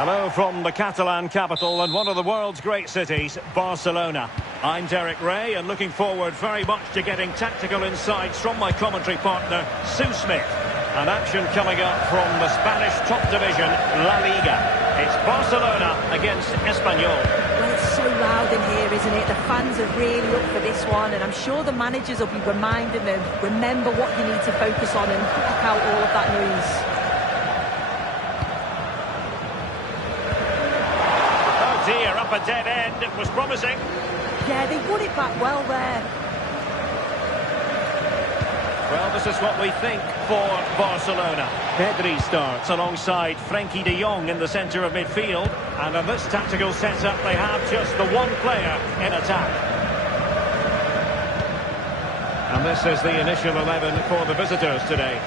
Hello from the Catalan capital and one of the world's great cities, Barcelona. I'm Derek Ray and looking forward very much to getting tactical insights from my commentary partner, Sue Smith. And action coming up from the Spanish top division, La Liga. It's Barcelona against Espanyol. Well, it's so loud in here, isn't it? The fans are really up for this one, and I'm sure the managers will be reminding them, remember what you need to focus on and block out all of that noise. Oh dear, up a dead end. It was promising. Yeah, they won it back well there. Well, this is what we think for Barcelona. Pedri starts alongside Frenkie de Jong in the centre of midfield. And in this tactical setup, they have just the one player in attack. And this is the initial 11 for the visitors today.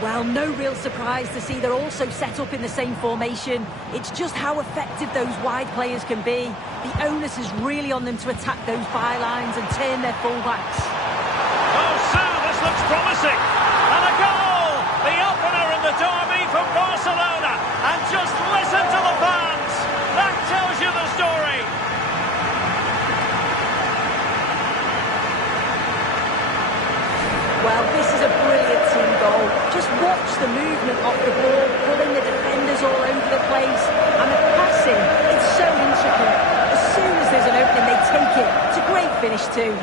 Well, no real surprise to see they're also set up in the same formation. It's just how effective those wide players can be. The onus is really on them to attack those bylines and turn their fullbacks. Looks promising, and a goal! The opener in the derby for Barcelona, and just listen to the fans. That tells you the story. Well, this is a brilliant team goal. Just watch the movement of the ball, pulling the defenders all over the place, and the passing, it's so intricate. As soon as there's an opening, they take it. It's a great finish too.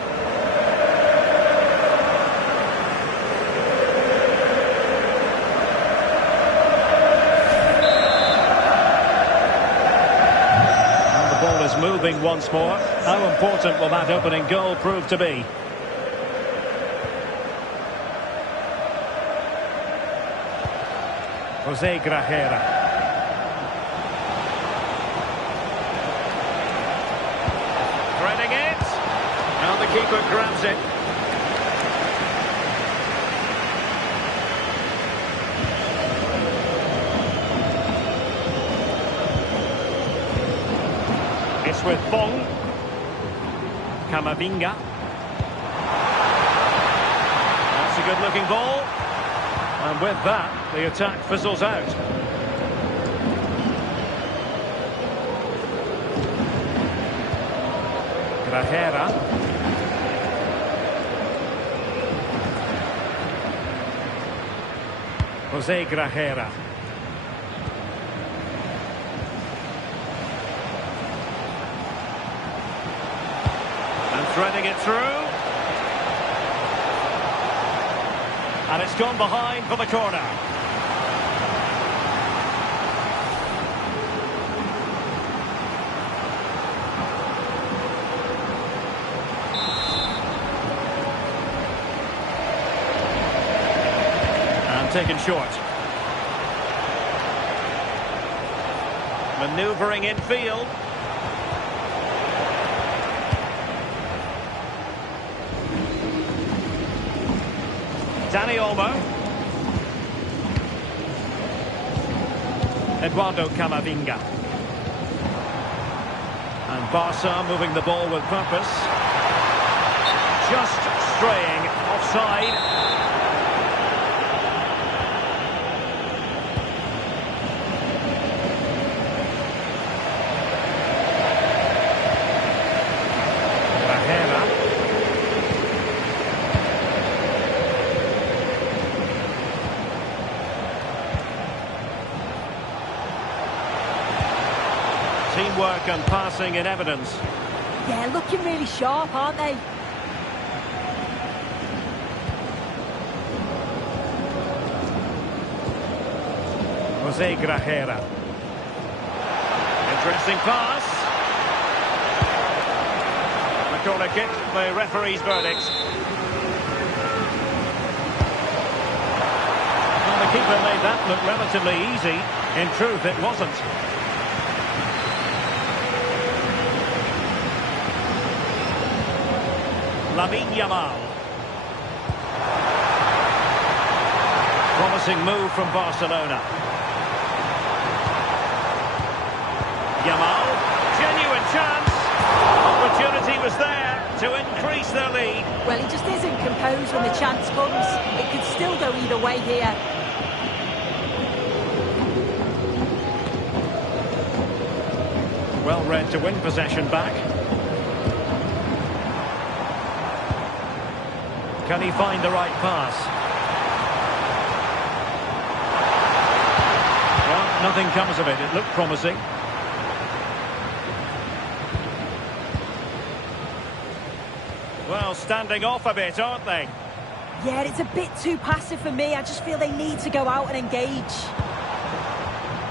Moving once more. How important will that opening goal prove to be? Jose Grajera. Threading it. And the keeper grabs it. It's with Bong. Camavinga. That's a good-looking ball. And with that, the attack fizzles out. Grajera. Jose Grajera. Threading it through. And it's gone behind for the corner. And taken short. Manoeuvring infield. Dani Olmo. Eduardo Camavinga. And Barca moving the ball with purpose. Just straying offside. Teamwork and passing in evidence. Yeah, looking really sharp, aren't they? Jose Grajera. Interesting pass. The corner kick, the referee's verdict. Well, the keeper made that look relatively easy. In truth, it wasn't. Lamine Yamal. Promising move from Barcelona. Yamal, genuine chance. Opportunity was there to increase their lead. Well, he just isn't composed when the chance comes. It could still go either way here. well read to win possession back. Can he find the right pass? Well, nothing comes of it. It looked promising. Well, standing off a bit, aren't they? Yeah, it's a bit too passive for me. I just feel they need to go out and engage.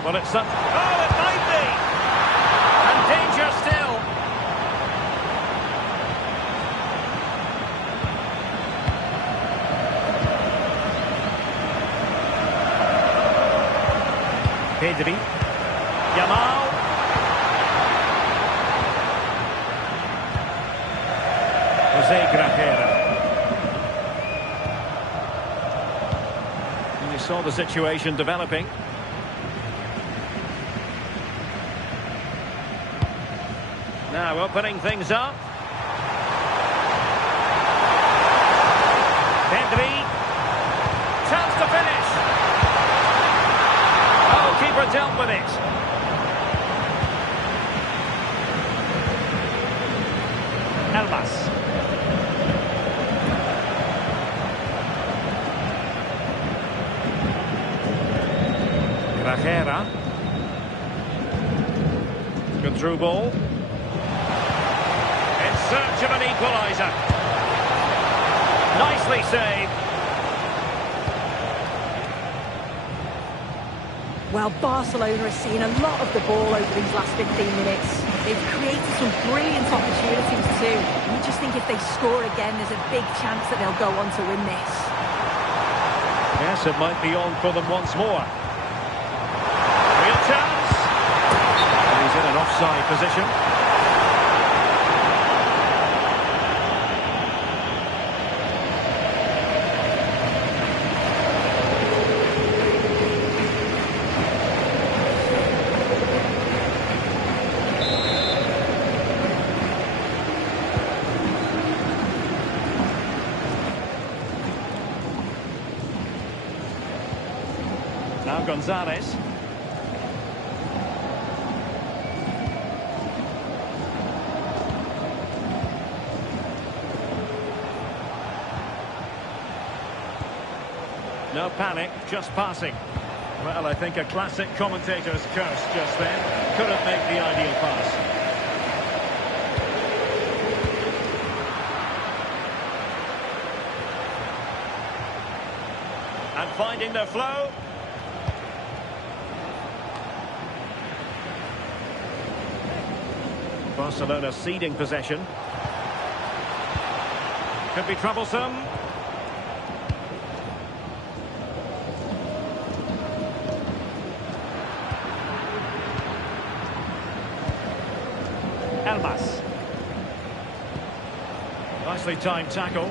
Well, it's such... Oh, it might be! And danger still. Pedri. Yamal. Jose Grajera. And you saw the situation developing. Now opening things up. Pedri. Chance to finish. Oh, keeper dealt with it. Elmas. Grajera. Good through ball. In search of an equaliser. Nicely saved. Well, Barcelona are seeing a lot of the ball over these last 15 minutes. They've created some brilliant opportunities too. You just think if they score again, there's a big chance that they'll go on to win this. Yes, it might be on for them once more. Real chance. And he's in an offside position. Now Gonzalez. No panic, just passing. Well, I think a classic commentator's curse just then. Couldn't make the ideal pass. And finding their flow. Barcelona ceding possession. Could be troublesome. Elmas. Nicely timed tackle.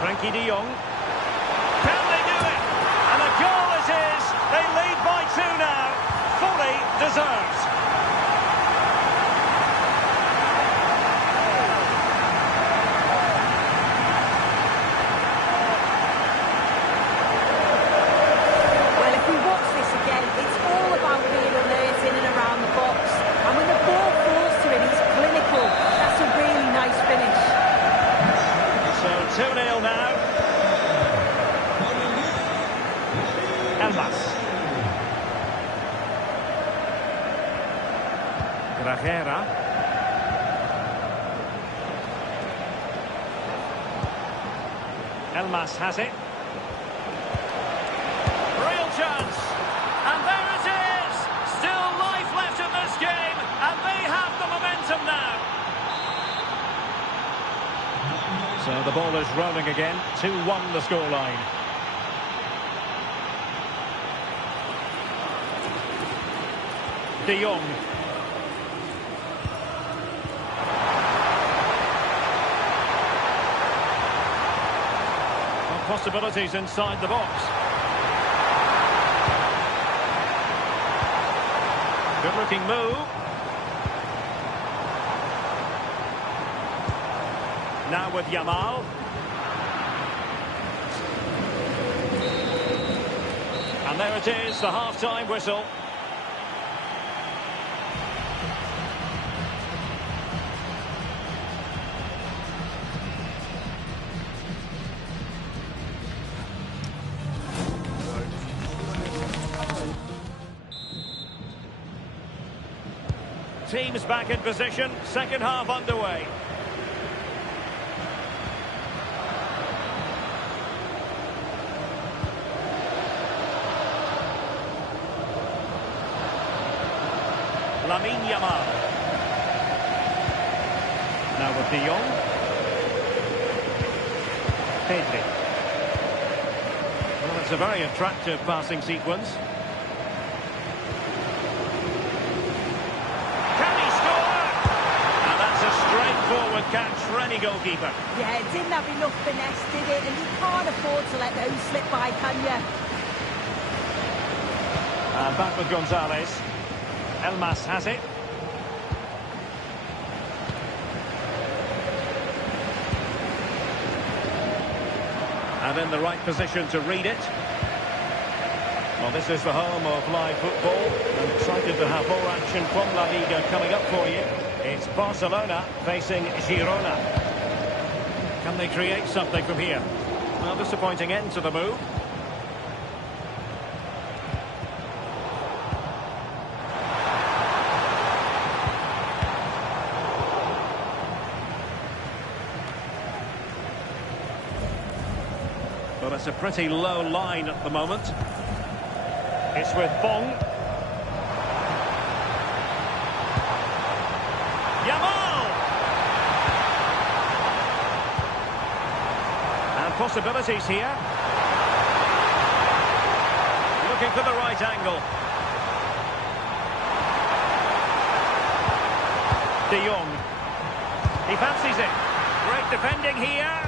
Frankie de Jong. Can they do it? And the goal it is. They lead by 2 now. Fully deserved. Well, if we watch this again, it's all about being alert in and around the box. And when the ball falls to him, he's clinical. That's a really nice finish. So 2-0 now. Elmas. Grajera. Elmas has it. Real chance. And there it is. Still life left in this game. And they have the momentum now. So the ball is rolling again. 2-1 the scoreline. De Jong. Well, possibilities inside the box. Good looking move. Now with Yamal. And there it is, the half-time whistle. Teams back in position, second half underway. Lamine Yamal. Now with De Jong. Pedri. Well, it's a very attractive passing sequence. Forward catch for any goalkeeper. Yeah, it didn't have enough finesse, did it? And you can't afford to let those slip by, can you? And back with Gonzalez. Elmas has it. And in the right position to read it. Well, this is the home of live football. I'm excited to have more action from La Liga coming up for you. It's Barcelona facing Girona. Can they create something from here? Well, disappointing end to the move. Well, it's a pretty low line at the moment. It's with Bong. Yamal! And possibilities here. Looking for the right angle. De Jong. He fancies it. Great defending here.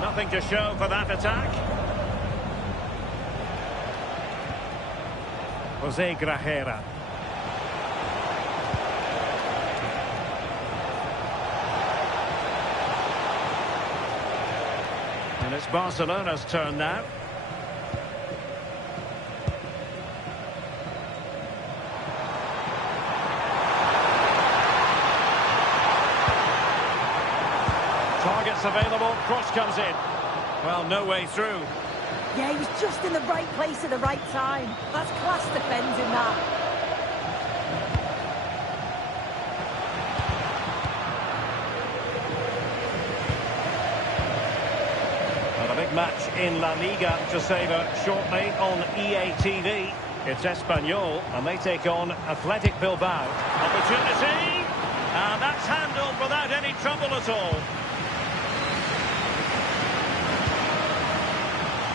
Nothing to show for that attack. Jose Grajera. And it's Barcelona's turn now. Targets available, cross comes in. Well, no way through. Yeah, he was just in the right place at the right time. That's class defending, that. Well, a big match in La Liga to savour shortly on EA TV. It's Espanyol, and they take on Athletic Bilbao. Opportunity! And that's handled without any trouble at all.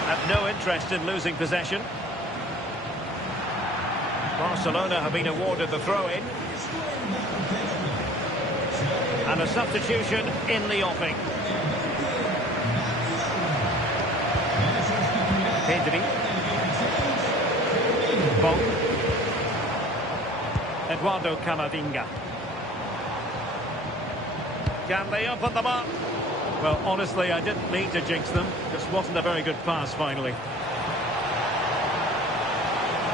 Have no interest in losing possession. Barcelona have been awarded the throw-in. And a substitution in the offing. Pedri. Bong. Eduardo Camavinga. Can they open them up? Well, honestly, I didn't mean to jinx them. Just wasn't a very good pass, finally.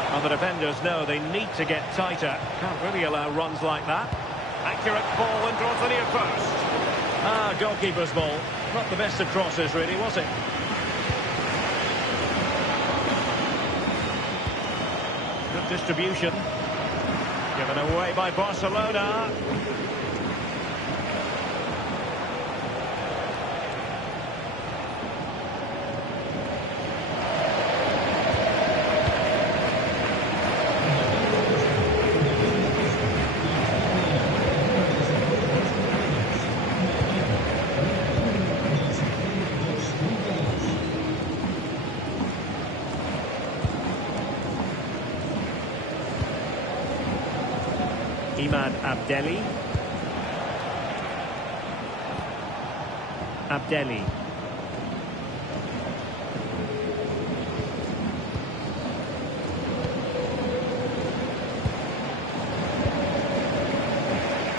And the defenders know they need to get tighter. Can't really allow runs like that. Accurate ball and draws the near post. Ah, goalkeeper's ball. Not the best of crosses, really, was it? Good distribution. Given away by Barcelona. Abdelli.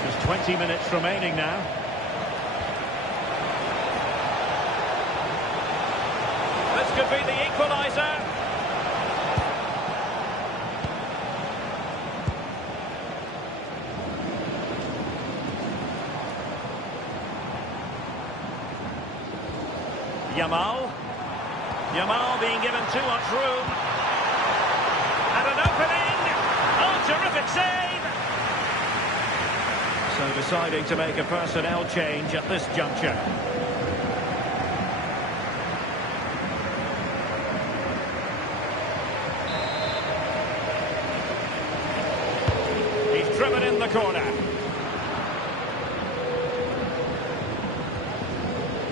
Just 20 minutes remaining now. Yamal. Yamal being given too much room. And an opening. Oh, terrific save. So deciding to make a personnel change at this juncture. He's driven in the corner.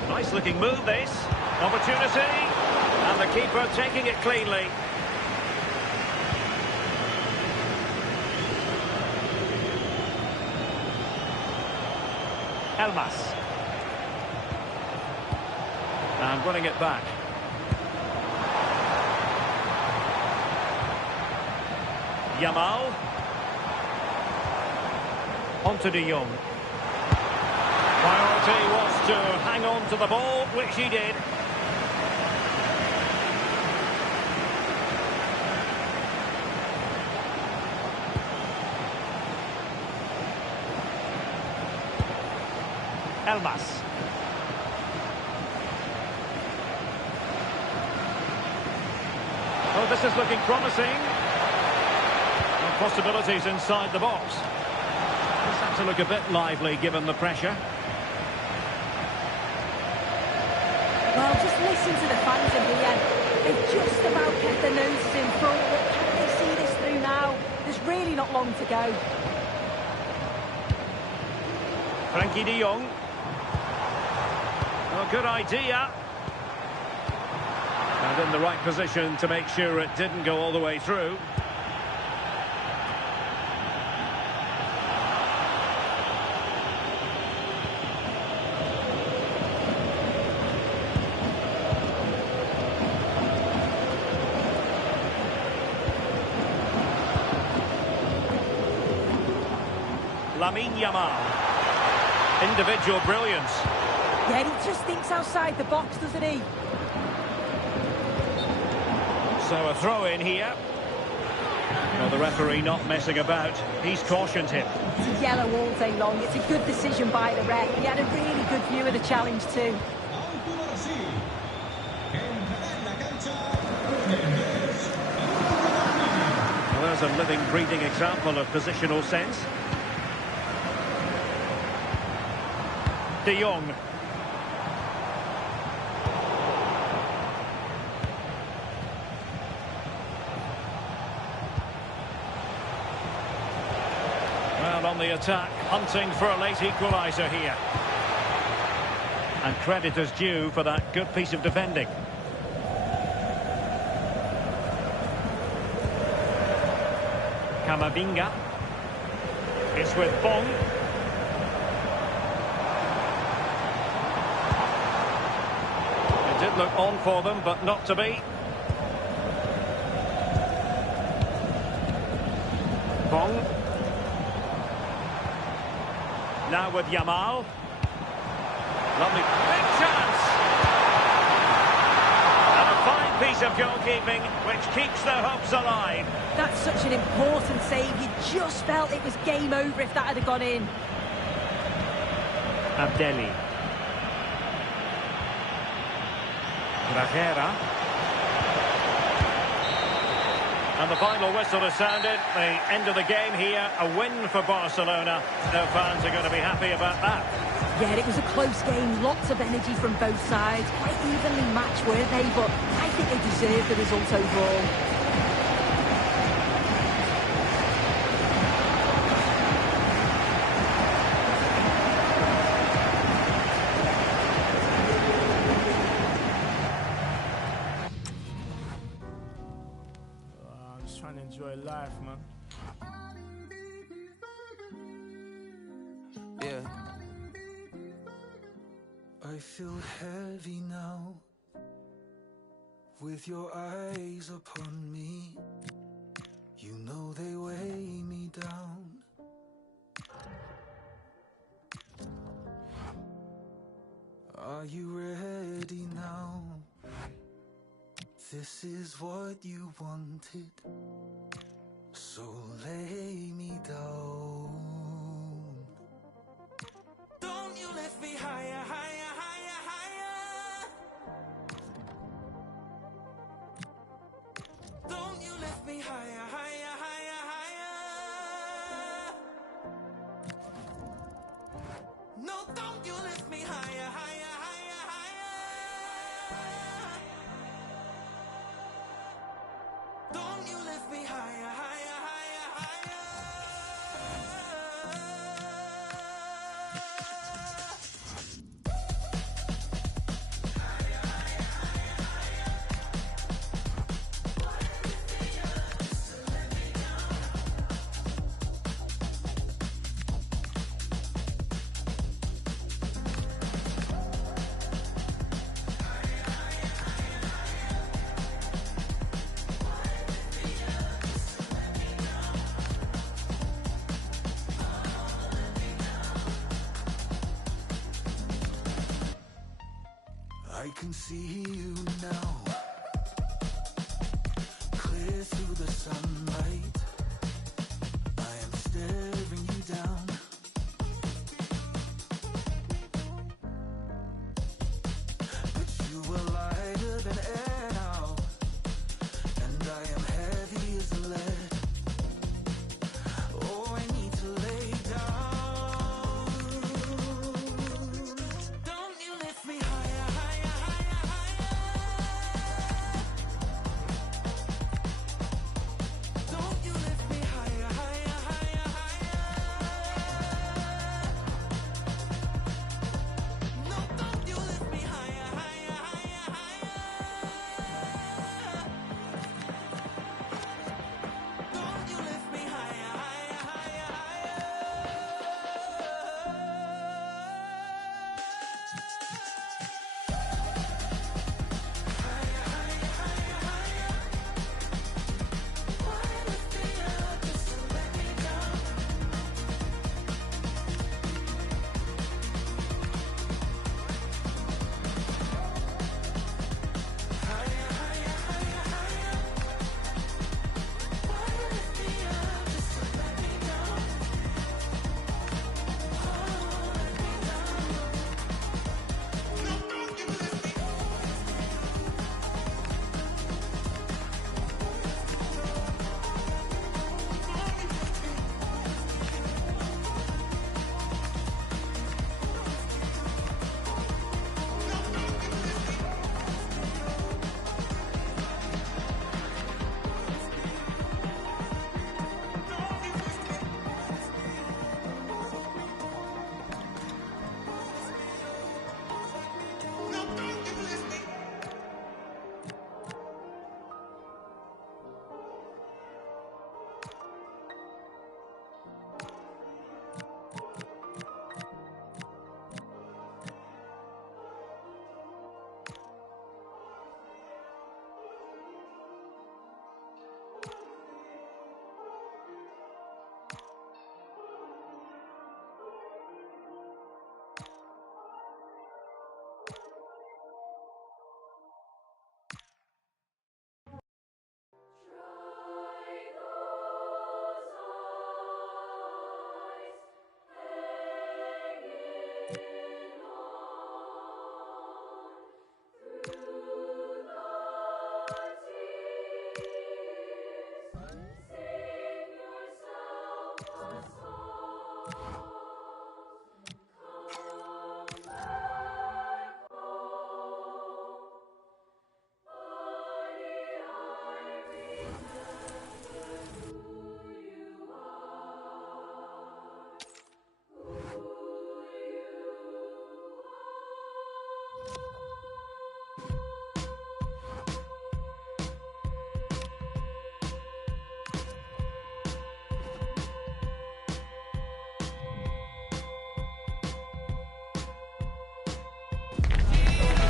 Nice looking move this. Opportunity. And the keeper taking it cleanly. Elmas. And winning it back. Yamal. On to De Jong. Priority was to hang on to the ball, which he did. Elmas. Oh, this is looking promising. And possibilities inside the box. This had to look a bit lively given the pressure. Well, just listen to the fans in here. They've just about kept their noses in front. But can they see this through now? There's really not long to go. Frankie de Jong. Oh, good idea. And in the right position to make sure it didn't go all the way through. Lamine Yamal. Individual brilliance. Yeah, he just thinks outside the box, doesn't he? So a throw in here. Well, the referee not messing about. He's cautioned him. It's a yellow all day long. It's a good decision by the ref. He had a really good view of the challenge too. Well, there's a living, breathing example of positional sense. De Jong. Well, on the attack, hunting for a late equaliser here. And credit is due for that good piece of defending. Camavinga. It's with Bong. It did look on for them, but not to be. Bong. Now with Yamal. Lovely. Big chance! And a fine piece of goalkeeping, which keeps their hopes alive. That's such an important save. You just felt it was game over if that had gone in. Abdelli. Grajera. And the final whistle has sounded. The end of the game here. A win for Barcelona. Their fans are going to be happy about that. Yeah, it was a close game. Lots of energy from both sides. Quite evenly matched, weren't they? But I think they deserved the result overall. Trying to enjoy life, man. Yeah. I feel heavy now, with your eyes upon me. You know they weigh me down. Are you ready now? This is what you wanted, so lay me down. Don't you lift me higher, higher, higher, higher. I can see you now, clear through the sunlight. I am staring you down. But you were lighter than air now, and I am heavy as lead. Oh, I need to lay down. Don't you lift me higher, higher, higher, higher. Don't you lift me higher, higher, higher, higher. No, don't you lift me higher, higher, higher, higher. Don't you lift me higher, higher, higher,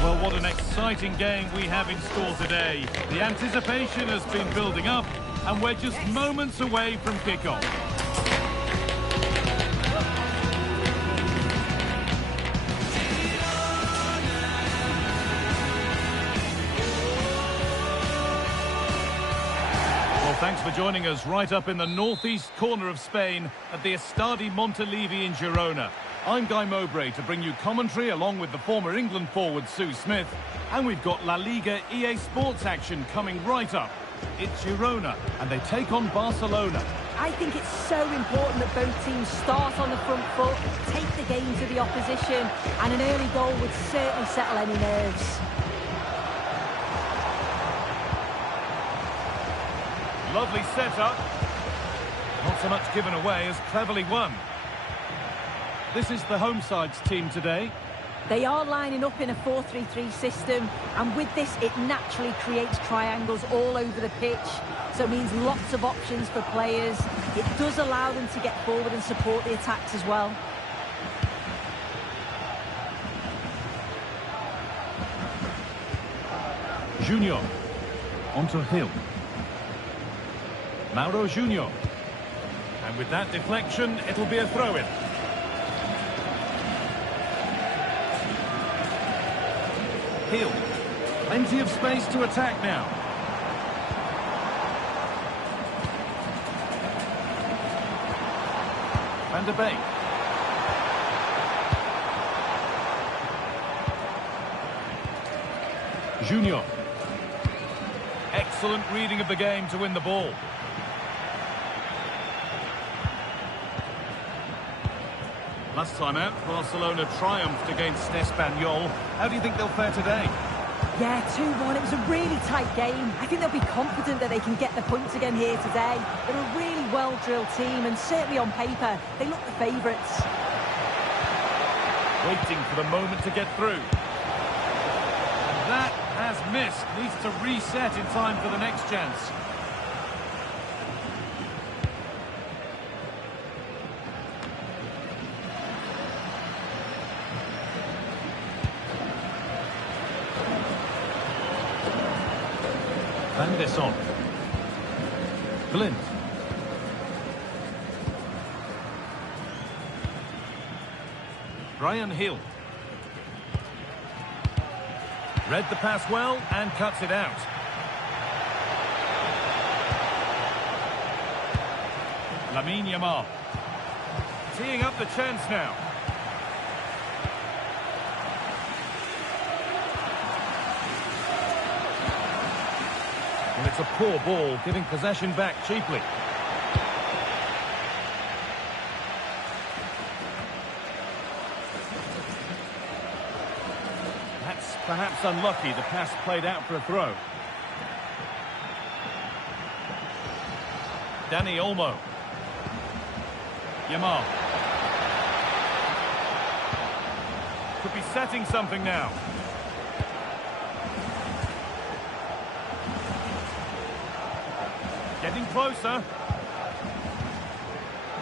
Well, what an exciting game we have in store today. The anticipation has been building up, and we're just moments away from kickoff. Well, thanks for joining us right up in the northeast corner of Spain at the Estadi Montilivi in Girona. I'm Guy Mowbray to bring you commentary along with the former England forward Sue Smith. And we've got La Liga EA Sports action coming right up. It's Girona and they take on Barcelona. I think it's so important that both teams start on the front foot, take the game to the opposition, and an early goal would certainly settle any nerves. Lovely setup. Not so much given away as cleverly won. This is the home side's team today. They are lining up in a 4-3-3 system, and with this it naturally creates triangles all over the pitch, so it means lots of options for players. It does allow them to get forward and support the attacks as well. Junior onto Hill. Mauro Junior. And with that deflection, it'll be a throw-in. Hill. Plenty of space to attack now. Van der Beek. Junior. Excellent reading of the game to win the ball. Last time out, Barcelona triumphed against Espanyol. How do you think they'll fare today? Yeah, 2-1. It was a really tight game. I think they'll be confident that they can get the points again here today. They're a really well-drilled team, and certainly on paper, they look the favourites. Waiting for the moment to get through. And that has missed. Needs to reset in time for the next chance. Van der Son. Blind. Brian Hill. Read the pass well and cuts it out. Lamine Yamal. Teeing up the chance now. Well, it's a poor ball, giving possession back cheaply. That's perhaps unlucky. The pass played out for a throw. Dani Olmo. Yamal. Could be setting something now. Getting closer.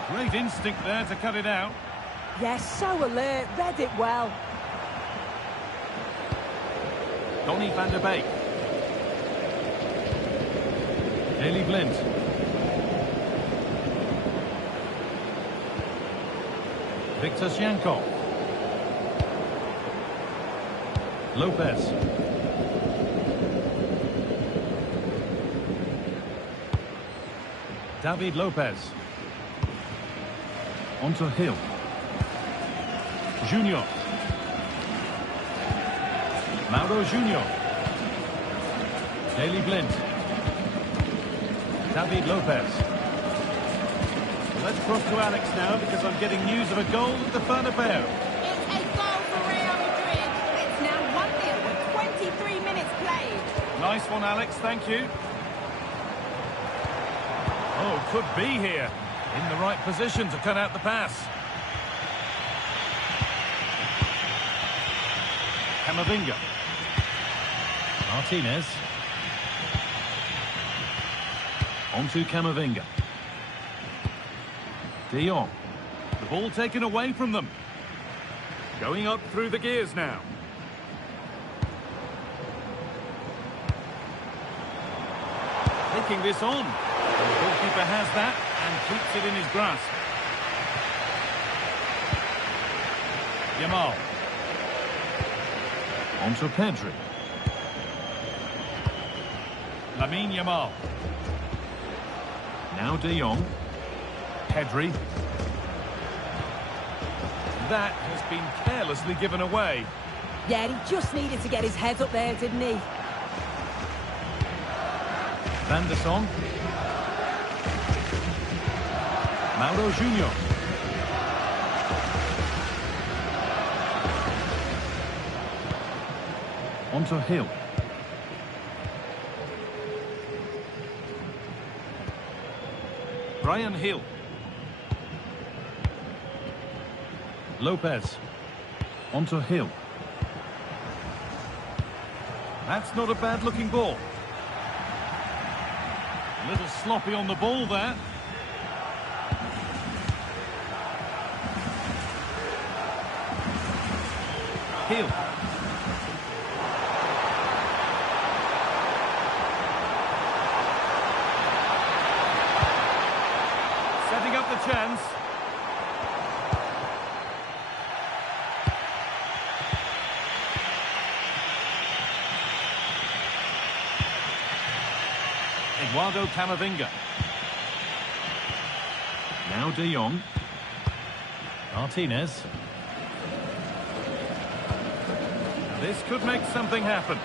Great instinct there to cut it out. Yes, so alert. Read it well. Donny van der Beek. Daley Blind. Victor Sjankov. Lopez. David Lopez. Onto Hill. Junior. Mauro Junior. Daley Blind. David Lopez. Let's cross to Alex now because I'm getting news of a goal at the Bernabeu. It's a goal for Real Madrid. It's now 1-0 with 23 minutes played. Nice one, Alex. Thank you. Oh, could be here. In the right position to cut out the pass. Camavinga. Martinez. On to Camavinga. De Jong. The ball taken away from them. Going up through the gears now. Taking this on. And the goalkeeper has that and keeps it in his grasp. Yamal. On to Pedri. Lamine Yamal. Now De Jong. Pedri. That has been carelessly given away. Yeah, he just needed to get his head up there, didn't he? Van der Son. Mauro Junior. Onto Hill. Brian Hill. Lopez. Onto Hill. That's not a bad-looking ball. A little sloppy on the ball there. Hill. Setting up the chance. Eduardo Camavinga. Now De Jong. Martinez. This could make something happen.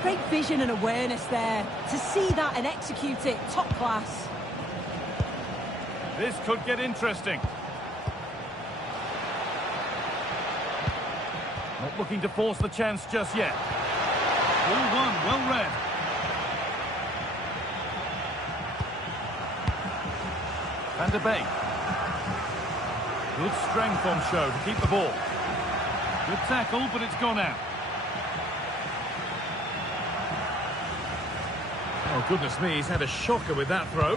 Great vision and awareness there. To see that and execute it, top class. This could get interesting. Not looking to force the chance just yet. Ball one, well read. Van der Beek. Good strength on show to keep the ball. Good tackle, but it's gone out. Oh, goodness me, he's had a shocker with that throw.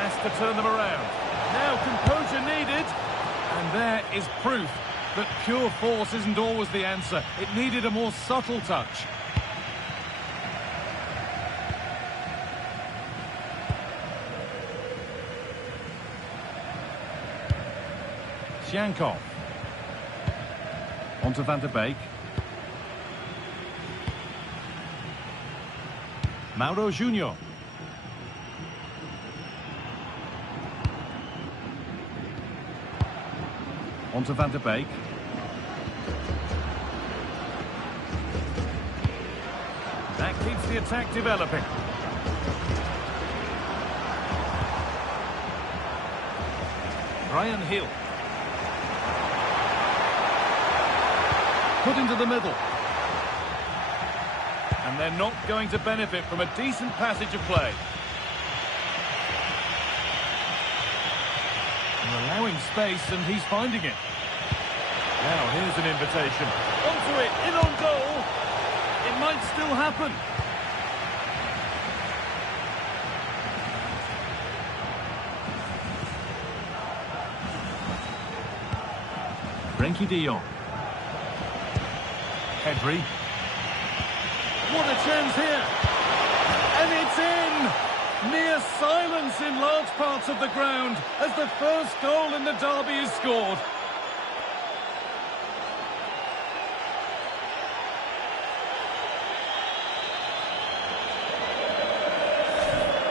Has to turn them around. Now composure needed. And there is proof that pure force isn't always the answer. It needed a more subtle touch. Shankov. On to Van der Beek. Mauro Junior. On to Van der Beek. That keeps the attack developing. Brian Hill. Put into the middle. And they're not going to benefit from a decent passage of play. They're allowing space and he's finding it. Now here's an invitation. Onto it, in on goal. It might still happen. Frenkie de Jong. Pedri. What a chance here. And it's in. Near silence in large parts of the ground as the first goal in the derby is scored.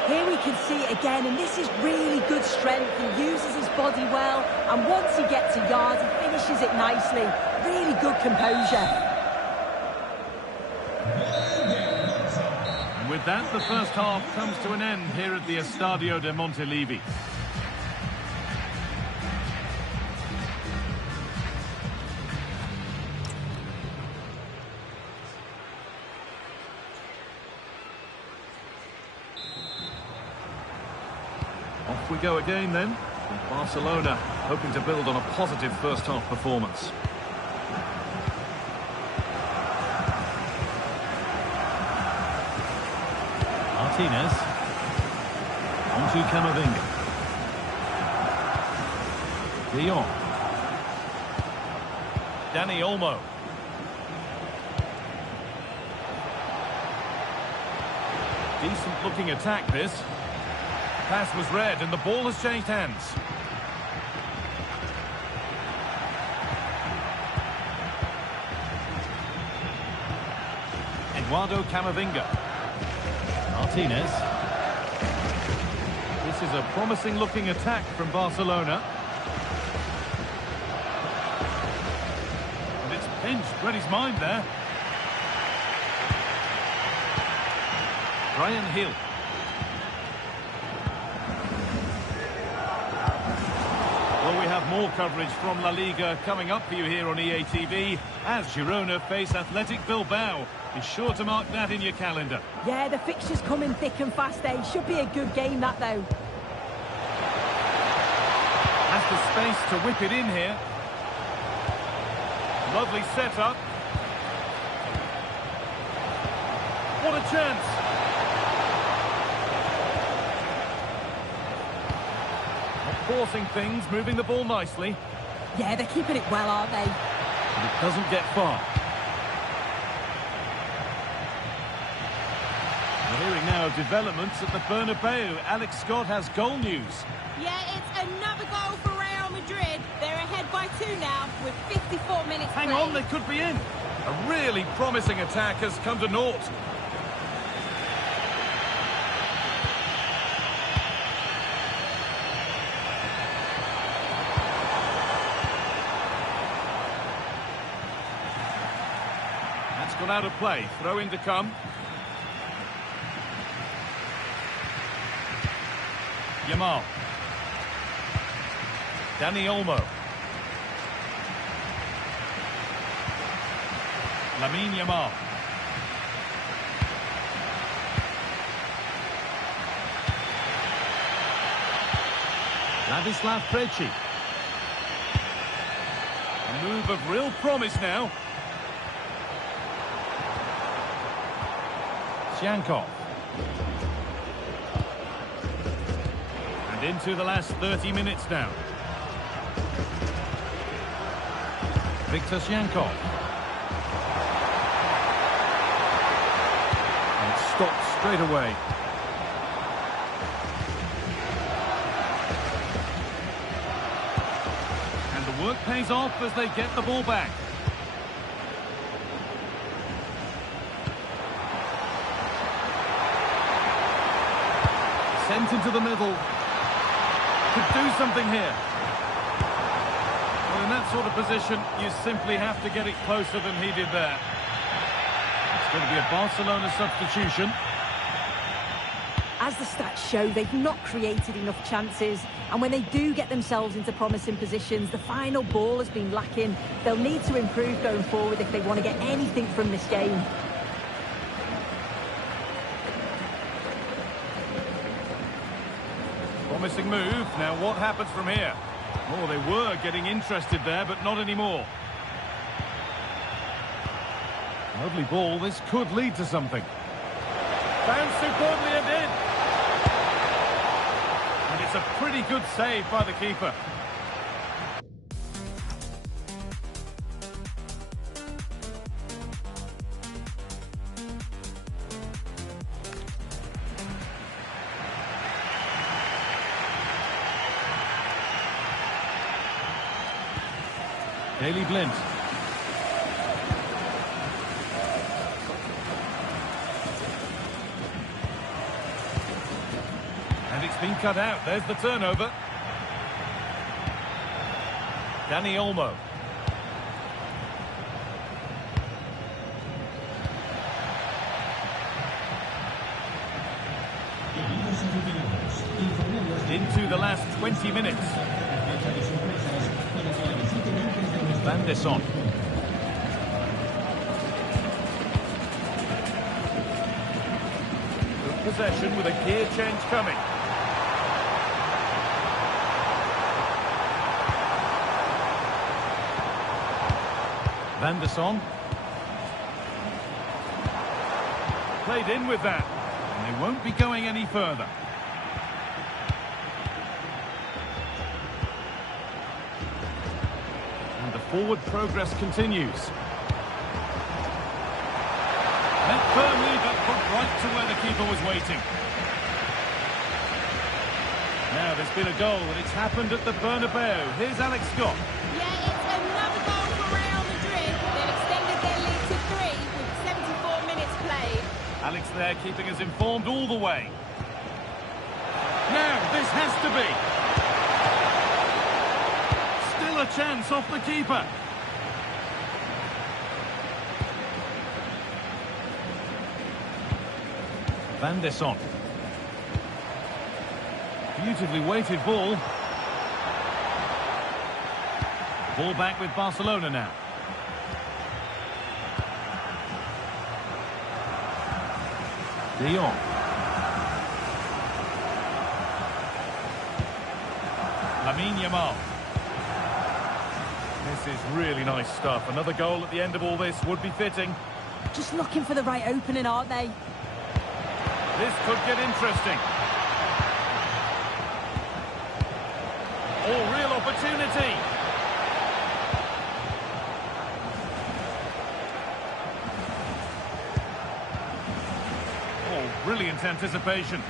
Here we can see it again, and this is really good strength. He uses his body well, and once he gets a yard, he finishes it nicely. Really good composure. With that, the first half comes to an end here at the Estadio de Montilivi. Off we go again then, with Barcelona hoping to build on a positive first half performance. Martinez. On to Camavinga. De Jong. Dani Olmo. Decent looking attack this. Pass was read and the ball has changed hands. Eduardo Camavinga. Martinez. This is a promising looking attack from Barcelona. And it's pinched, read his mind there. Brian Hill. Well, we have more coverage from La Liga coming up for you here on EA TV as Girona face Athletic Bilbao. Be sure to mark that in your calendar. Yeah, the fixtures coming thick and fast, eh? Should be a good game, that, though. Has the space to whip it in here. Lovely setup. What a chance. Not forcing things, moving the ball nicely. Yeah, they're keeping it well, aren't they? But it doesn't get far. We're hearing now of developments at the Bernabeu. Alex Scott has goal news. Yeah, it's another goal for Real Madrid. They're ahead by 2 now with 54 minutes Hang played. on, they could be in. A really promising attack has come to naught. That's gone out of play. Throw in to come. Yamal. Dani Olmo. Lamine Yamal. Ladislav Preci. A move of real promise now. Shankov. And into the last 30 minutes now. Victor Shankov. And stopped straight away. And the work pays off as they get the ball back. Sent into the middle. Could do something here. Well, in that sort of position, you simply have to get it closer than he did there. It's going to be a Barcelona substitution. As the stats show, they've not created enough chances. And when they do get themselves into promising positions, the final ball has been lacking. They'll need to improve going forward if they want to get anything from this game. Promising move. Now what happens from here? Oh, they were getting interested there, but not anymore. Lovely ball. This could lead to something. Found superbly and in. And it's a pretty good save by the keeper. Daley Blind. And it's been cut out. There's the turnover. Dani Olmo. Into the last 20 minutes. Van der Son. Good possession with a gear change coming. Van der Son. Played in with that. And they won't be going any further. Forward progress continues. Met firmly, but put right to where the keeper was waiting. Now there's been a goal, and it's happened at the Bernabeu. Here's Alex Scott. Yeah, it's another goal for Real Madrid. They've extended their lead to 3 with 74 minutes played. Alex there keeping us informed all the way. Now this has to be. A chance off the keeper. Van der Son. Beautifully weighted ball. Ball back with Barcelona now. De Jong. Lamine Yamal. This is really nice stuff. Another goal at the end of all this would be fitting. Just looking for the right opening, aren't they? This could get interesting. Oh, real opportunity. Oh, brilliant anticipation.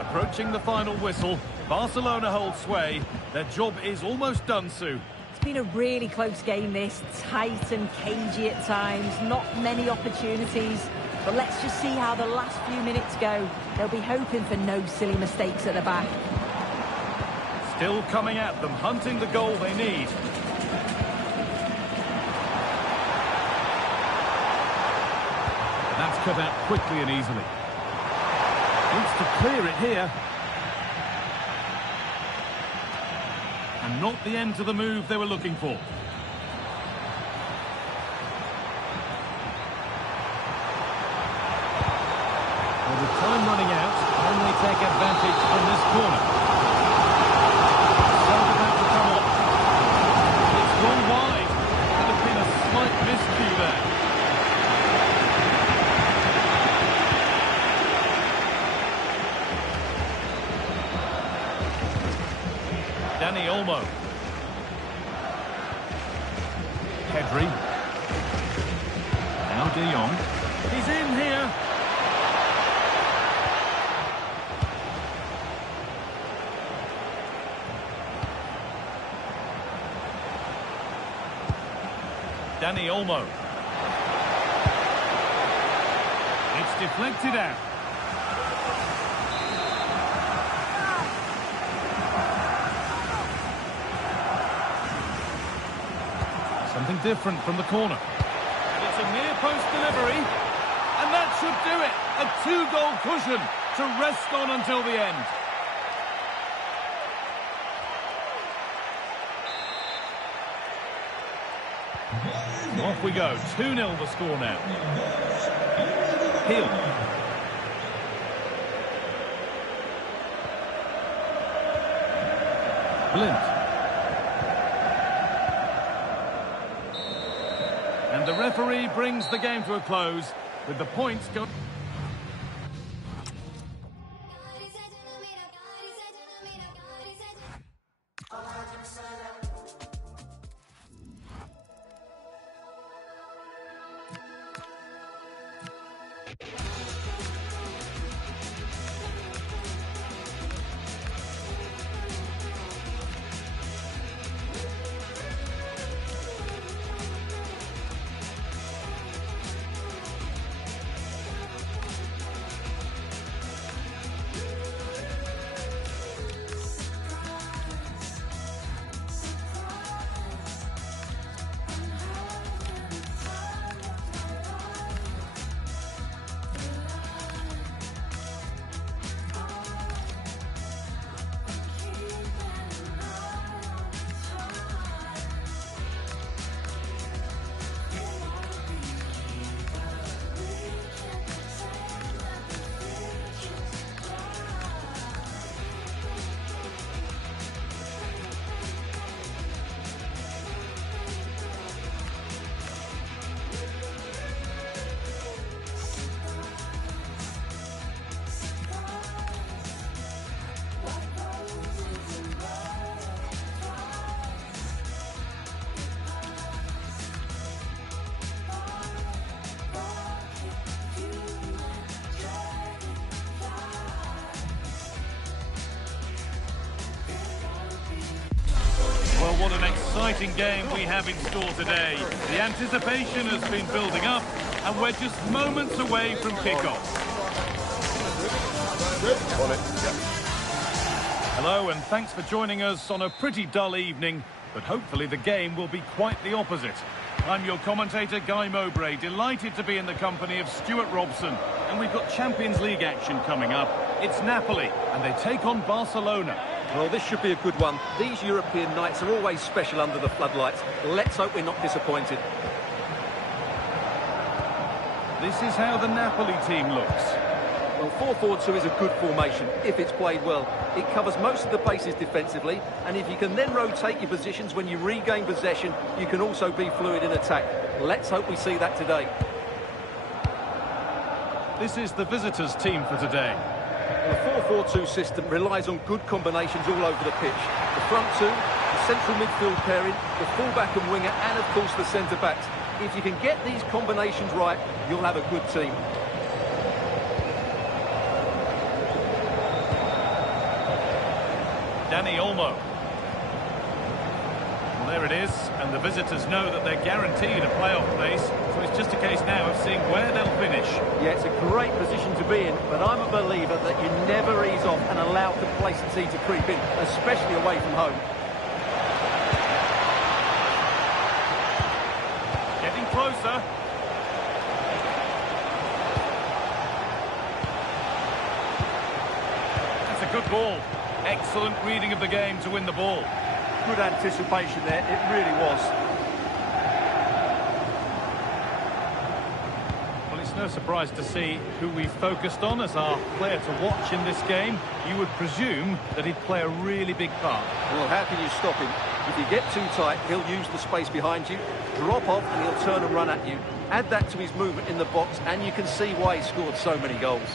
Approaching the final whistle. Barcelona hold sway. Their job is almost done, Sue. been a really close game this, tight and cagey at times, not many opportunities. But let's just see how the last few minutes go. They'll be hoping for no silly mistakes at the back. Still coming at them, hunting the goal they need. That's cut out quickly and easily. Needs to clear it here. And not the end to the move they were looking for. Well, with time running out, can they take advantage from this corner? Sub about to come on. It's gone wide. Could have been a slight miscue there. Danny Olmo. Pedri. Now De Jong. He's in here. Danny Olmo. It's deflected out. Something different from the corner. And it's a near post delivery. And that should do it. A 2-goal cushion to rest on until the end. Off we go. 2-0 the score now. Hill. Blind. And the referee brings the game to a close with the points go. Well, what an exciting game we have in store today. The anticipation has been building up, and we're just moments away from kickoff. Hello, and thanks for joining us on a pretty dull evening, but hopefully the game will be quite the opposite. I'm your commentator, Guy Mowbray, delighted to be in the company of Stuart Robson, and we've got Champions League action coming up. It's Napoli, and they take on Barcelona. Well, this should be a good one. These European nights are always special under the floodlights. Let's hope we're not disappointed. This is how the Napoli team looks. Well, 4-4-2 is a good formation if it's played well. It covers most of the bases defensively, and if you can then rotate your positions when you regain possession, you can also be fluid in attack. Let's hope we see that today. This is the visitors' team for today. The 4-4-2 system relies on good combinations all over the pitch. The front two, the central midfield pairing, the fullback and winger, and of course the centre-backs. If you can get these combinations right, you'll have a good team. Danny Olmo. Well, There it is, and the visitors know that they're guaranteed a playoff place, so it's just a case now of seeing where they'll finish. Yeah, it's a great position to be in, but I'm a believer that you never ease off and allow complacency to creep in, especially away from home. Getting closer. That's a good ball. Excellent reading of the game to win the ball. Good anticipation there, it really was. Well, it's no surprise to see who we focused on as our player to watch in this game. You would presume that he'd play a really big part. Well, how can you stop him? If you get too tight, he'll use the space behind you, drop off, and he'll turn and run at you. Add that to his movement in the box, and you can see why he scored so many goals.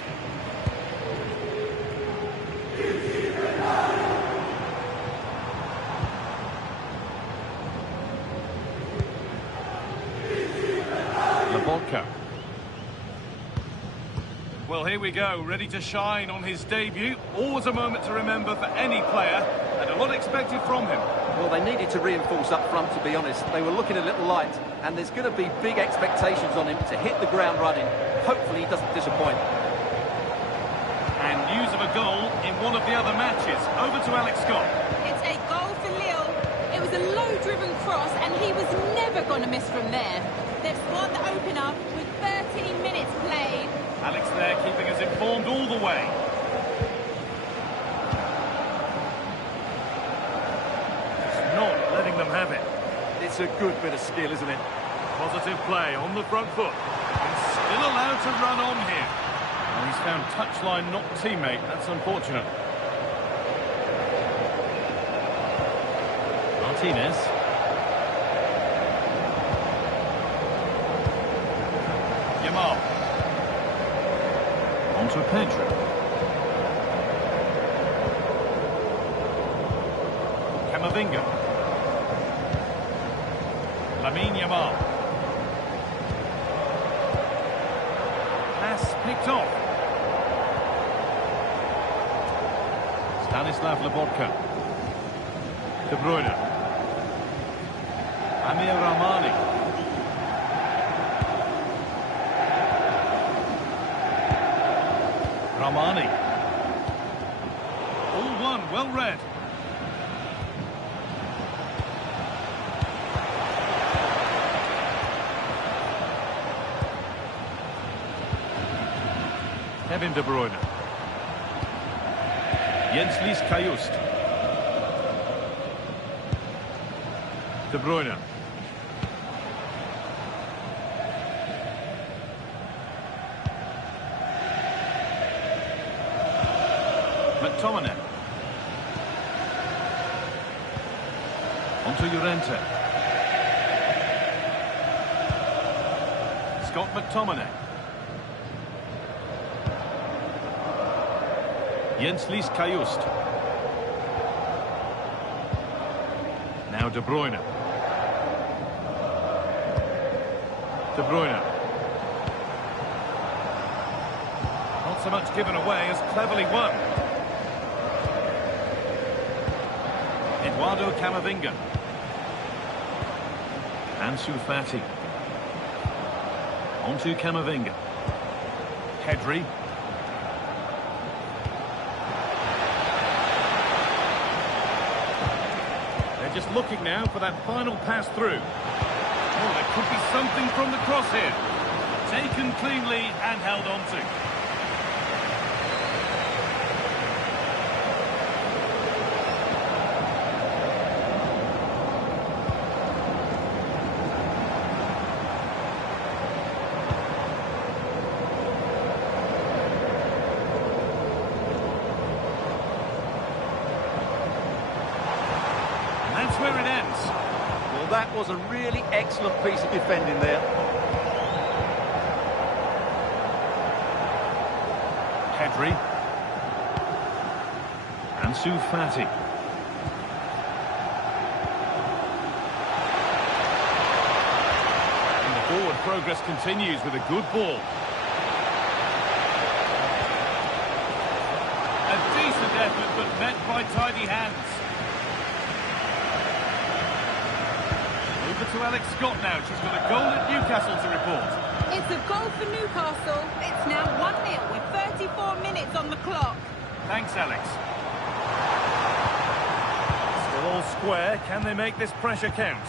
Well, here we go, ready to shine on his debut. Always a moment to remember for any player, and a lot expected from him. Well, they needed to reinforce up front, to be honest. They were looking a little light, and there's going to be big expectations on him to hit the ground running. Hopefully he doesn't disappoint. And news of a goal in one of the other matches. Over to Alex Scott. It's a goal for Lille. It was a low-driven cross, and he was never going to miss from there. They've scored the opener with 13 minutes played. Alex there keeping us informed all the way. Just not letting them have it. It's a good bit of skill, isn't it? Positive play on the front foot. And still allowed to run on here. Well, he's found touchline, not teammate. That's unfortunate. Martinez. Yamal. On to Pedro. Camavinga. Lamine Yamal. Pass picked off. Stanislav Lobotka. De Bruyne. Amir Rahmani. Rahmani. All one, well read. Kevin De Bruyne. Jens Kajust. De Bruyne. McTominay. On to Llorente. Scott McTominay. Jens Kajust. Now De Bruyne. De Bruyne. Not so much given away as cleverly won. Eduardo Camavinga. Ansu Fati. On to Camavinga. Pedri. They're just looking now for that final pass through. Oh, there could be something from the cross here. Taken cleanly and held on to. That's where it ends. Well, that was a really excellent piece of defending there. Pedri. Ansu Fati. And the forward progress continues with a good ball. A decent effort, but met by tidy hands. Over to Alex Scott now. She's got a goal at Newcastle to report. It's a goal for Newcastle. It's now 1-0 with 34 minutes on the clock. Thanks, Alex. Still all square. Can they make this pressure count?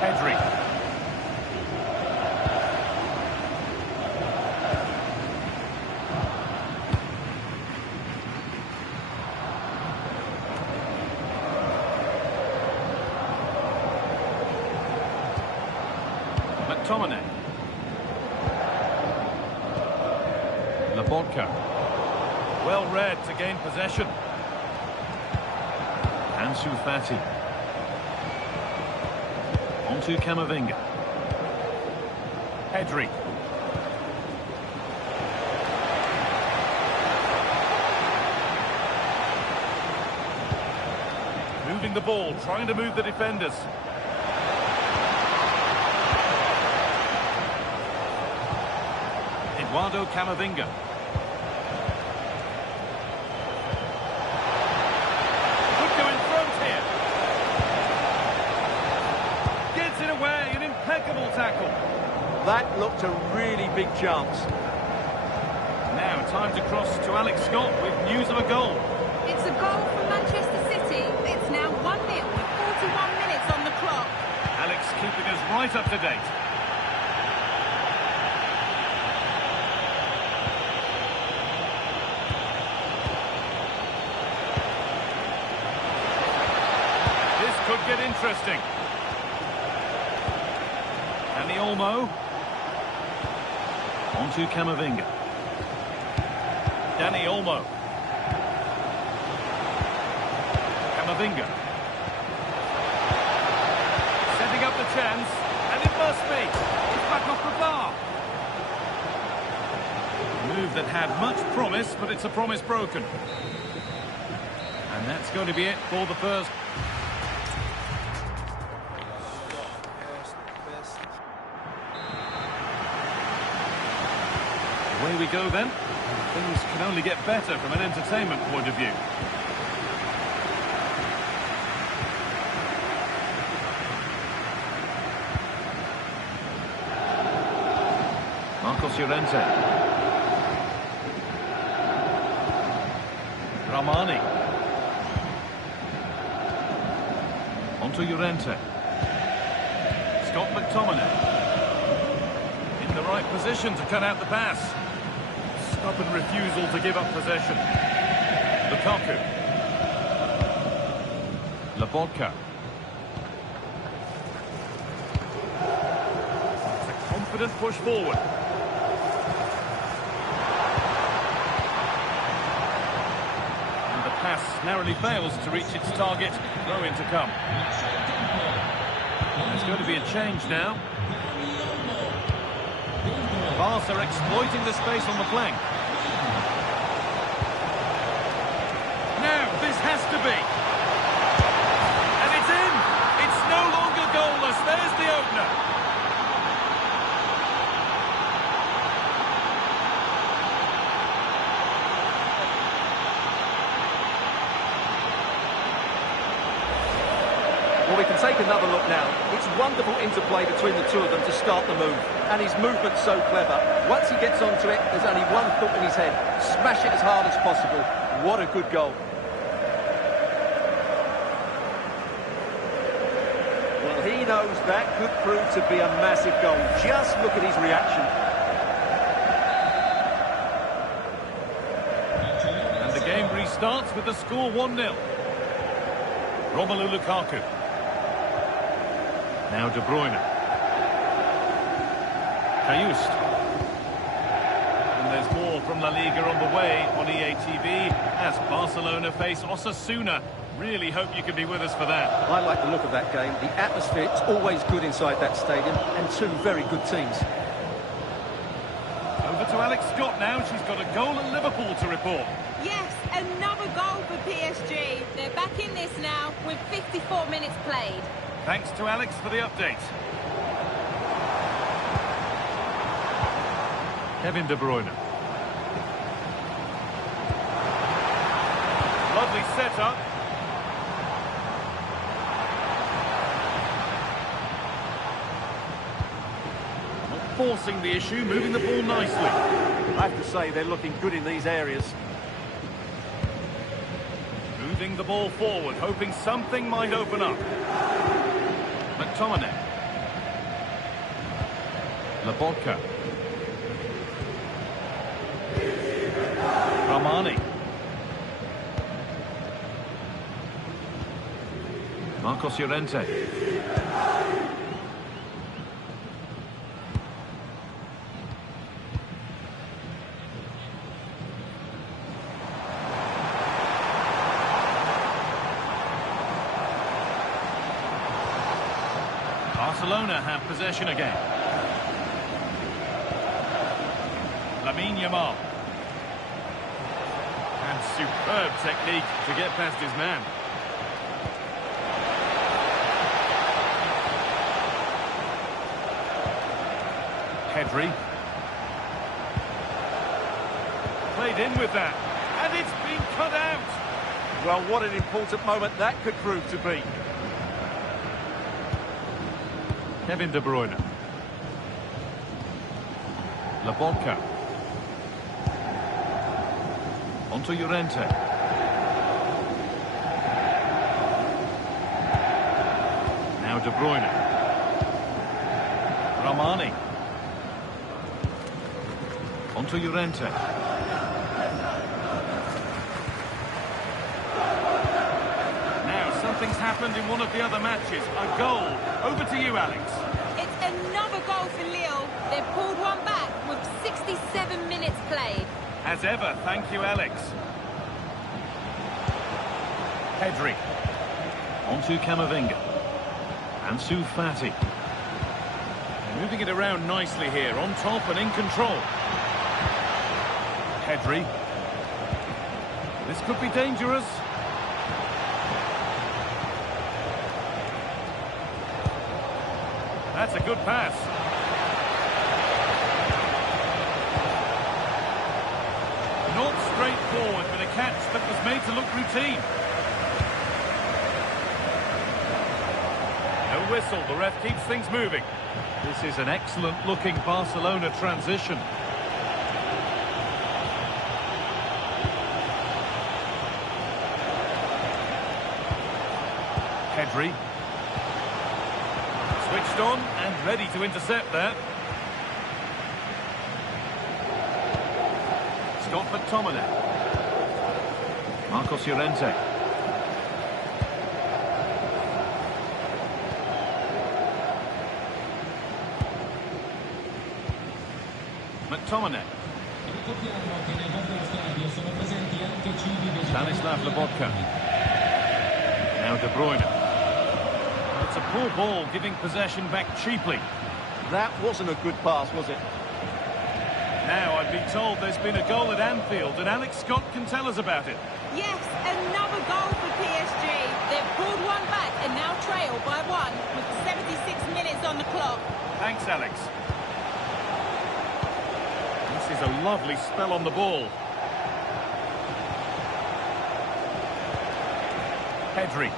Pedri. McTominay. Laborca. Well read to gain possession. Ansu Fati. Onto Camavinga. Pedri. Moving the ball, trying to move the defenders. Eduardo Camavinga. Could go in front here. Gets it away, an impeccable tackle. That looked a really big chance. Now time to cross to Alex Scott with news of a goal. It's a goal for Manchester City. It's now 1-0 with 41 minutes on the clock. Alex keeping us right up to date. This could get interesting. Dani Olmo. Onto Camavinga. Dani Olmo. Camavinga. Setting up the chance, and it must be. It's back off the bar. A move that had much promise, but it's a promise broken. And that's going to be it for the first. Away we go then. Things can only get better from an entertainment point of view. Marcos Llorente. Ramani. Onto Llorente. Scott McTominay. In the right position to cut out the pass. Stubborn refusal to give up possession. Lukaku. Laborca. It's a confident push forward. And the pass narrowly fails to reach its target. Throw in to come. There's going to be a change now. Barca exploiting the space on the flank. Now, this has to be. And it's in! It's no longer goalless. There's the opener. Well, we can take another look now. It's wonderful interplay between the two of them to start the move. And his movement's so clever. Once he gets onto it, there's only one thought in his head. Smash it as hard as possible. What a good goal. Well, he knows that could prove to be a massive goal. Just look at his reaction. And the game restarts with the score 1-0. Romelu Lukaku. Now De Bruyne. Kayust. And there's more from La Liga on the way on EA TV as Barcelona face Osasuna. Really hope you can be with us for that. I like the look of that game. The atmosphere is always good inside that stadium, and two very good teams. Over to Alex Scott now. She's got a goal at Liverpool to report. Yes, another goal for PSG. They're back in this now with 54 minutes played. Thanks to Alex for the update. Kevin De Bruyne. set up. Not forcing the issue, moving the ball nicely. I have to say, they're looking good in these areas. Moving the ball forward, hoping something might open up. McTominay. Lobotka. Ramani. Marcos Llorente. Barcelona have possession again. Lamine Yamal. And superb technique to get past his man. Pedri. Played in with that. And it's been cut out. Well, what an important moment that could prove to be. Kevin De Bruyne. Lobotka. Onto Llorente. Now De Bruyne. Ramani. Onto Llorente. Now something's happened in one of the other matches. A goal. Over to you, Alex. It's another goal for Lille. They've pulled one back with 67 minutes played. As ever, thank you, Alex. Pedri. Onto Camavinga. Ansu Fati. Moving it around nicely here, on top and in control. Pedri. This could be dangerous. That's a good pass. Not straightforward, but a catch that was made to look routine. No whistle, the ref keeps things moving. This is an excellent-looking Barcelona transition. Pedri. Switched on and ready to intercept that. Scott McTominay. Marcos Llorente. McTominay. Stanislav Lobotka. Now De Bruyne. It's a poor ball, giving possession back cheaply. That wasn't a good pass, was it? Now, I've been told there's been a goal at Anfield, and Alex Scott can tell us about it. Yes, another goal for PSG. They've pulled one back and now trail by one with 76 minutes on the clock. Thanks, Alex. This is a lovely spell on the ball. Pedri.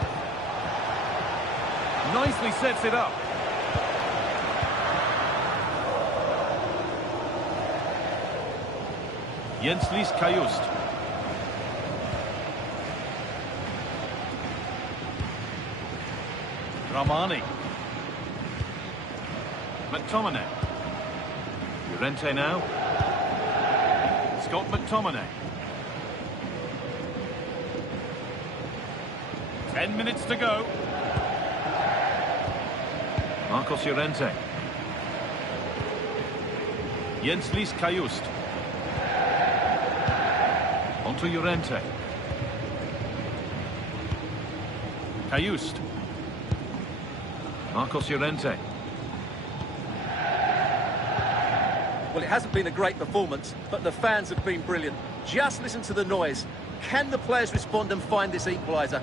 Nicely sets it up. Jens-Lys Kajust. Ramani. McTominay. Llorente now. Scott McTominay. 10 minutes to go. Marcos Llorente. Jens-Lys Kajust. Onto Llorente. Kajust. Marcos Llorente. Well, it hasn't been a great performance, but the fans have been brilliant. Just listen to the noise. Can the players respond and find this equaliser?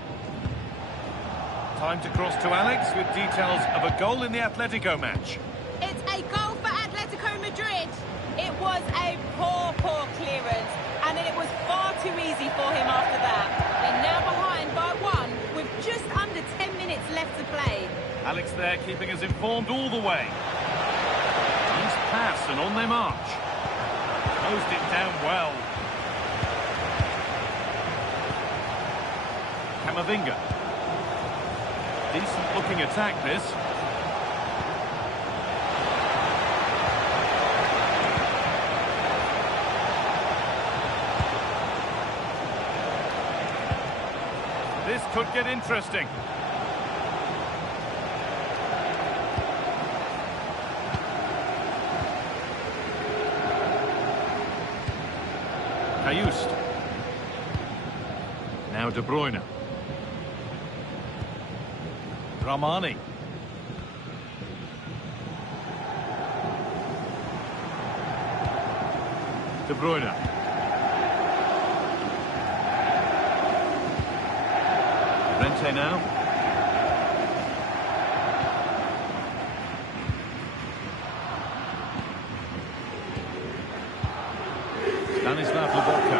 Time to cross to Alex with details of a goal in the Atletico match. It's a goal for Atletico Madrid. It was a poor clearance, and it was far too easy for him after that. They're now behind Alex there keeping us informed all the way. Nice pass and on their march. Closed it down well. Camavinga. Decent looking attack this. This could get interesting. Kayust. Now De Bruyne. Ramani. De Bruyne. Rente now. Stanislav Lobotka.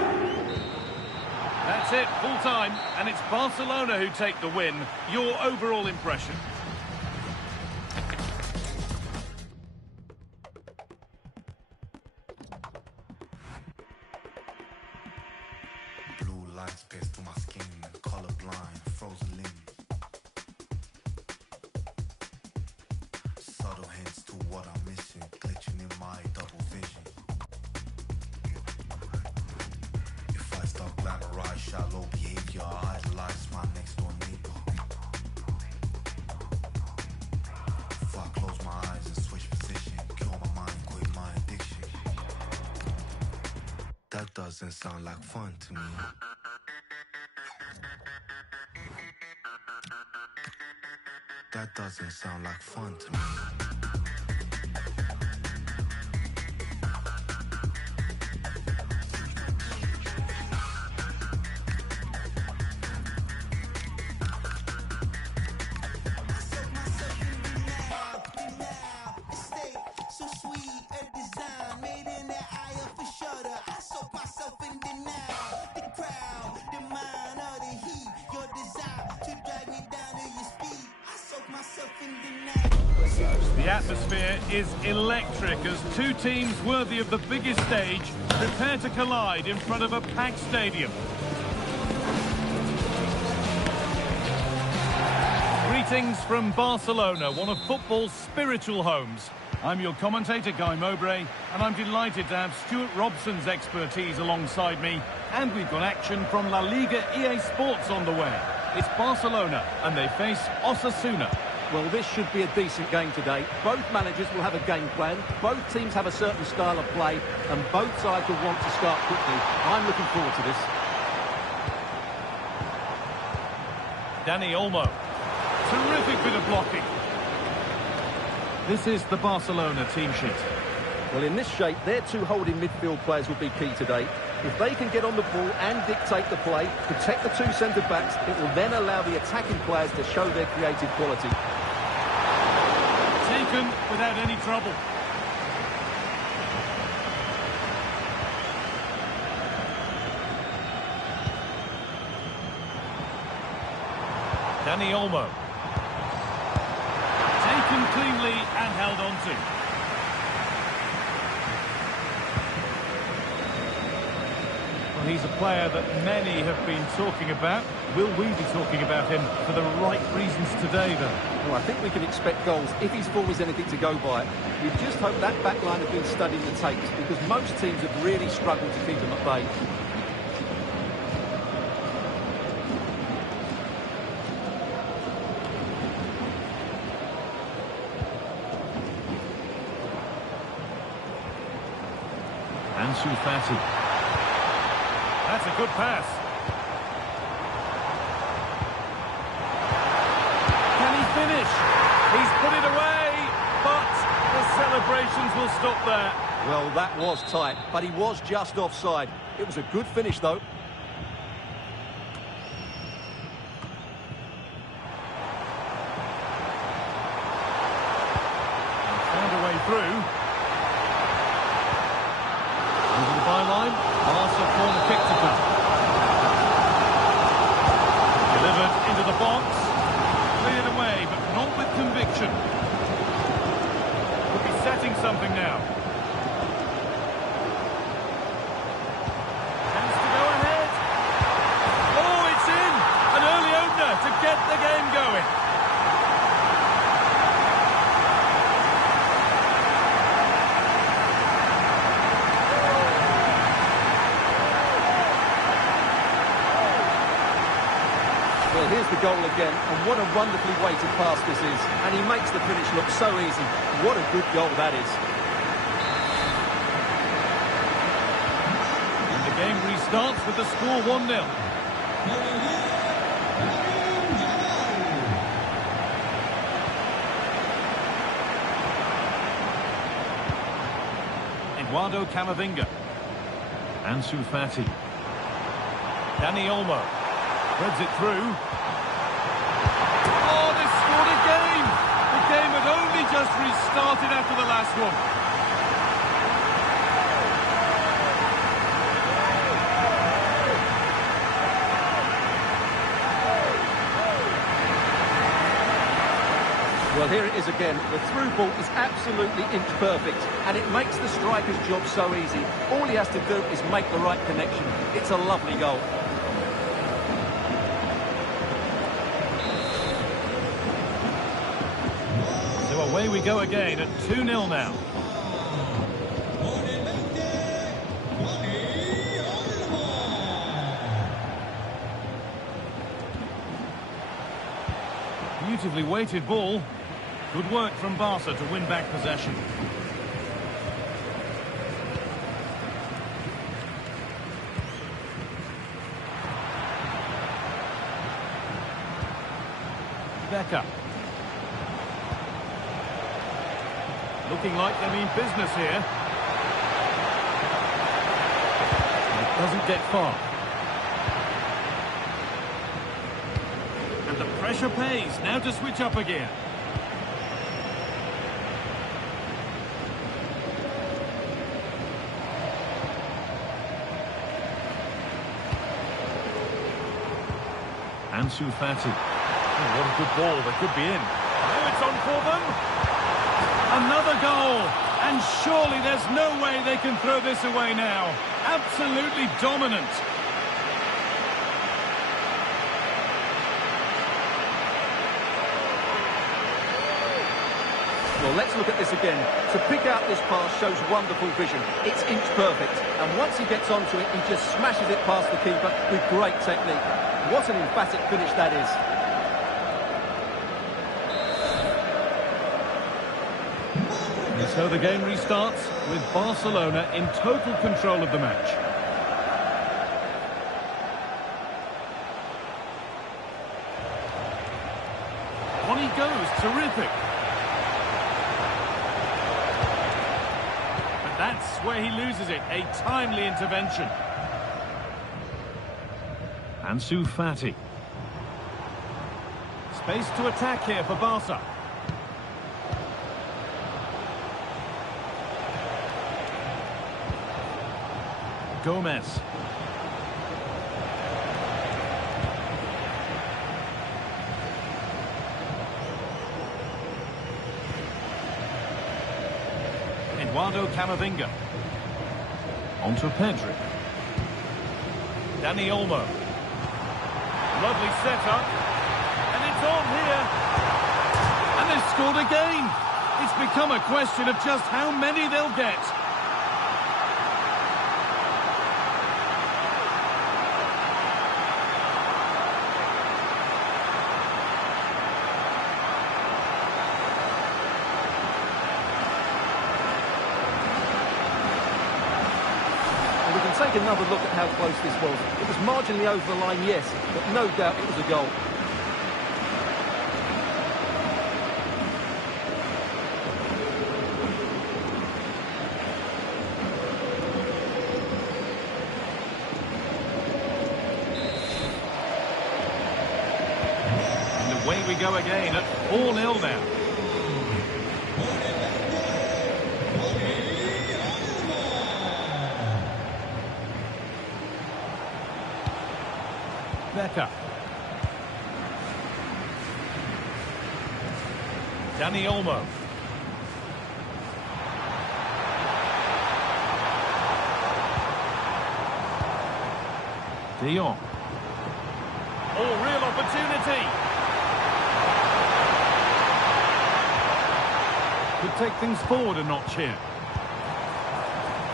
That's it, full time, and it's Barcelona who take the win. Your overall impression? Blue lights pierce through my skin, colorblind, frozen limb. Subtle hints to what I'm missing, glitching in my double vision. If I start glamorize shallow behavior, I idolize my next door neighbor. If I close my eyes and switch position, kill my mind, quit my addiction. That doesn't sound like fun to me. That doesn't sound like fun to me. So sweet, a design made in the eye of a shutter. I soak myself in denial. The crowd, the mind of the heat. Your desire to drag me down to your speed. I soak myself in denial. The atmosphere is electric as two teams worthy of the biggest stage prepare to collide in front of a packed stadium. Greetings from Barcelona, one of football's spiritual homes. I'm your commentator, Guy Mowbray, and I'm delighted to have Stuart Robson's expertise alongside me. And we've got action from La Liga EA Sports on the way. It's Barcelona, and they face Osasuna. Well, this should be a decent game today. Both managers will have a game plan. Both teams have a certain style of play, and both sides will want to start quickly. I'm looking forward to this. Dani Olmo. Terrific bit of blocking. This is the Barcelona team sheet. Well, in this shape, their two holding midfield players will be key today. If they can get on the ball and dictate the play, protect the two centre-backs, it will then allow the attacking players to show their creative quality. Taken without any trouble. Dani Olmo. Taken cleanly and held on to. Well, he's a player that many have been talking about. Will we be talking about him for the right reasons today, then? Well, I think we can expect goals if his form is anything to go by. We just hope that back line have been studying the tapes, because most teams have really struggled to keep them at bay. Ansu Fati. That's a good pass. Can he finish? He's put it away, but the celebrations will stop there. Well, that was tight, but he was just offside. It was a good finish, though. Found a way through. Over the byline, Barca corner kick to come. Delivered into the box. Cleared away, but not with conviction. something now. Chance to go ahead. Oh, it's in! An early opener to get the game going. Well, here's the goal again, and what a wonderfully weighted pass this is. And he makes the finish look so easy. What a good goal that is. And the game restarts with the score 1-0. Eduardo Camavinga. Ansu Fati. Dani Olmo. Threads it through. Oh, they scored again! The game had only just restarted after the last one. Well, here it is again. The through ball is absolutely inch perfect, and it makes the striker's job so easy. All he has to do is make the right connection. It's a lovely goal. So away we go again at 2-0 now. Beautifully weighted ball. Good work from Barca to win back possession. Becker. Looking like they mean business here. It doesn't get far. And the pressure pays. Now to switch up again. Ansu Fati. Oh, what a good ball. They could be in. Oh, it's on for them. Another goal. And surely there's no way they can throw this away now. Absolutely dominant. Well, let's look at this again. To pick out this pass shows wonderful vision. It's inch perfect. And once he gets onto it, he just smashes it past the keeper with great technique. What an emphatic finish that is. And so the game restarts with Barcelona in total control of the match. On he goes, terrific. But that's where he loses it, a timely intervention. Ansu Fati. Space to attack here for Barca. Gomez. Eduardo Camavinga. Onto Pedri. Dani Olmo. Lovely setup. And it's on here. And they've scored again. It's become a question of just how many they'll get. Take another look at how close this was. It was marginally over the line, yes, but no doubt it was a goal. And away we go again at 4-0 now. Becker. Dani Olmo. De Jong. Oh, real opportunity. Could take things forward a notch here.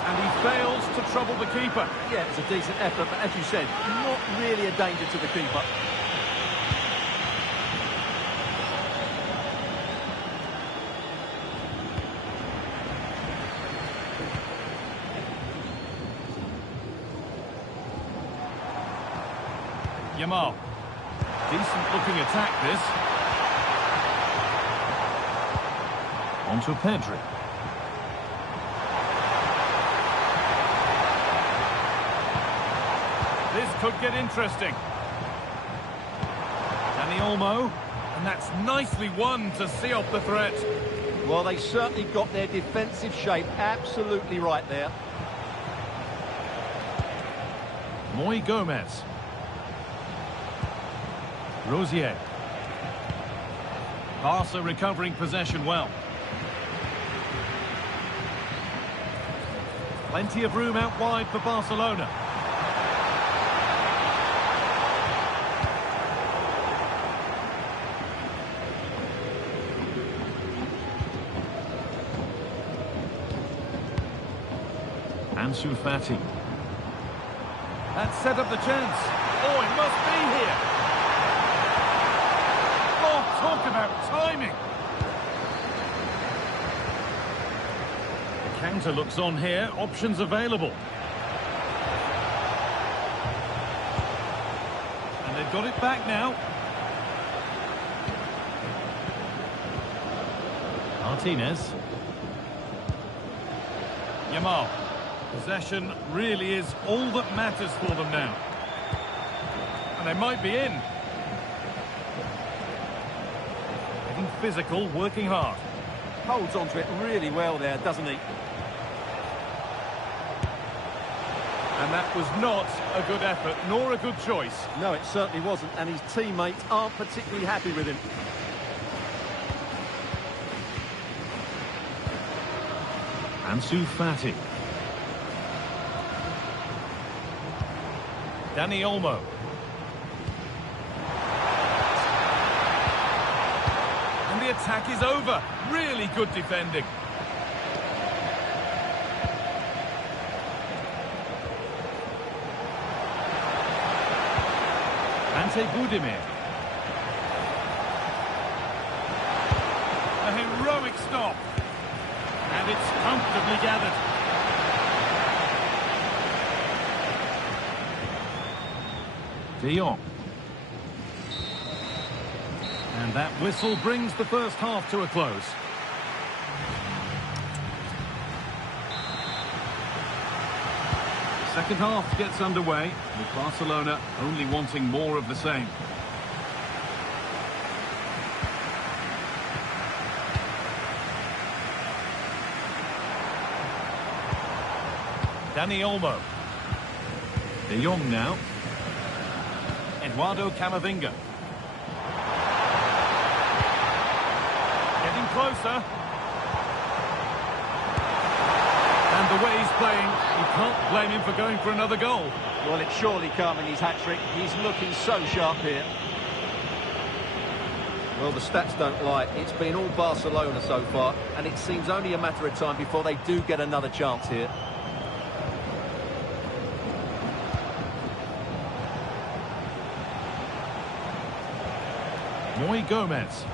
And he fails to trouble the keeper. Yeah, it's a decent effort, but as you said, not really a danger to the keeper. Yamal. Decent looking attack this. On to Pedri. This could get interesting. Dani Olmo. And that's nicely won to see off the threat. Well, they certainly got their defensive shape absolutely right there. Moi Gomez. Rosier. Barca recovering possession well. Plenty of room out wide for Barcelona. Ansu Fati. That set up the chance. Oh, it must be here. Oh, talk about timing. The counter looks on here. Options available. And they've got it back now. Martinez. Yamal. Possession really is all that matters for them now. And they might be in. Getting physical, working hard. Holds onto it really well there, doesn't he? And that was not a good effort, nor a good choice. No, it certainly wasn't, and his teammates aren't particularly happy with him. Ansu Fati. Dani Olmo. And the attack is over. Really good defending. Ante Budimir. A heroic stop. And it's comfortably gathered. De Jong. And that whistle brings the first half to a close. The second half gets underway, with Barcelona only wanting more of the same. Dani Olmo. De Jong now. Eduardo Camavinga. Getting closer. And the way he's playing, you can't blame him for going for another goal. Well, it surely can't in his hat-trick. He's looking so sharp here. Well, the stats don't lie. It's been all Barcelona so far, and it seems only a matter of time before they do get another chance here. Moi Gomez.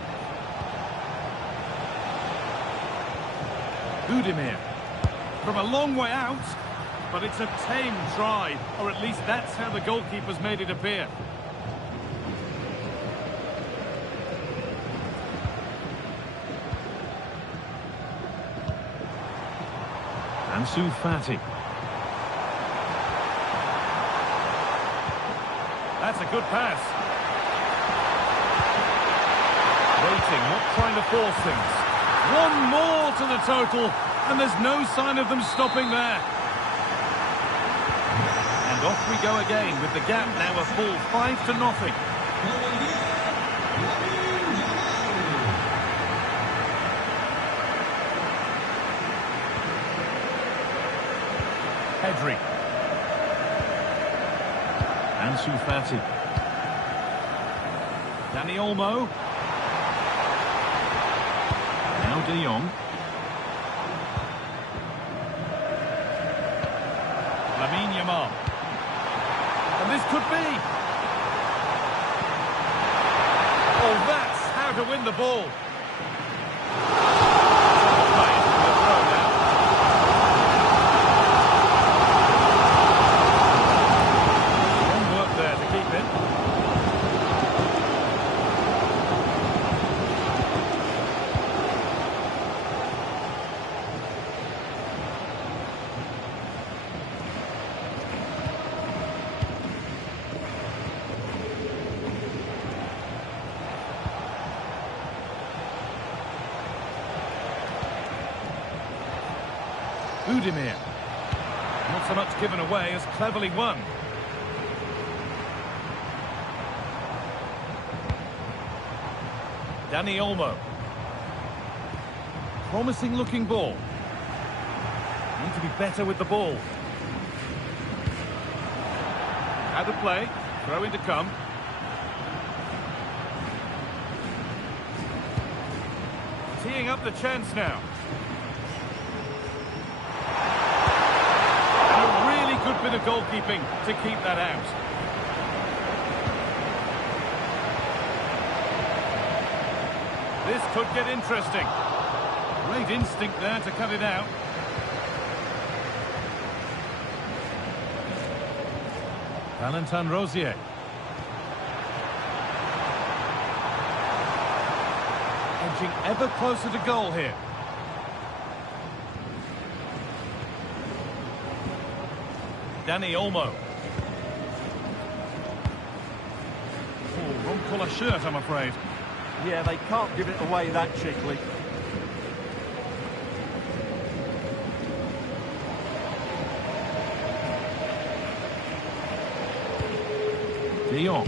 Budimir. From a long way out, but it's a tame try, or at least that's how the goalkeeper's made it appear. Ansu Fati. That's a good pass. Waiting, not trying to force things. One more to the total, and there's no sign of them stopping there. And off we go again, with the gap now a full 5-0. Pedri. Ansu Fati. Dani Olmo. Now De Jong. Lamine Yamal. And this could be. Oh, that's how to win the ball. Strong work there to keep it. Udimir. Not so much given away as cleverly won. Dani Olmo. Promising looking ball. Need to be better with the ball. Out of play. Throw in to come. Teeing up the chance now. Good bit of goalkeeping to keep that out. This could get interesting. Great instinct there to cut it out. Valentin Rosier. Edging ever closer to goal here. Dani Olmo. Oh, wrong colour shirt, I'm afraid. Yeah, they can't give it away that cheaply. De Jong.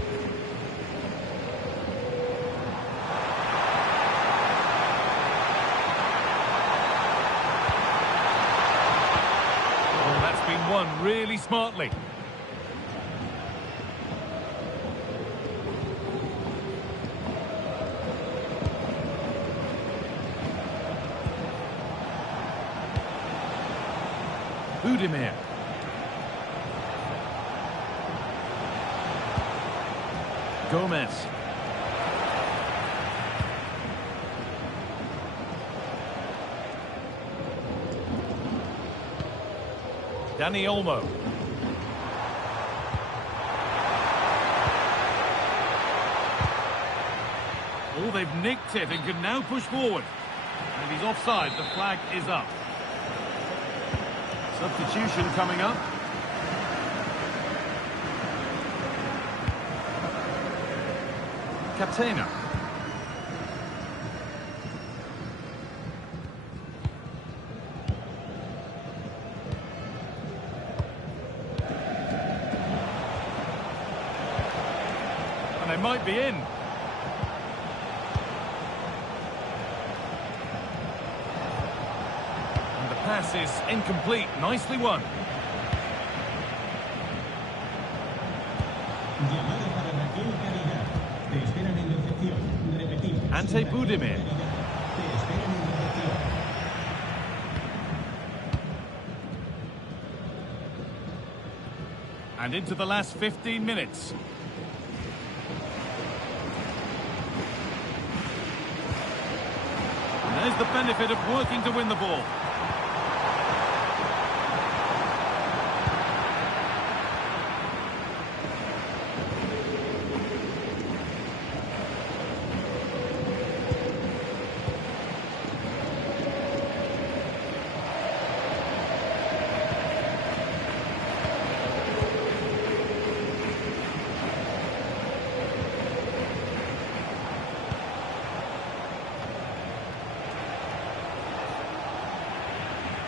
Won really smartly. Udimir. Gomez. Dani Olmo. Oh, they've nicked it and can now push forward. And he's offside. The flag is up. Substitution coming up. Captena. And they might be in. And the pass is incomplete. Nicely won. Ante Budimir. And into the last 15 minutes. And there's the benefit of working to win the ball.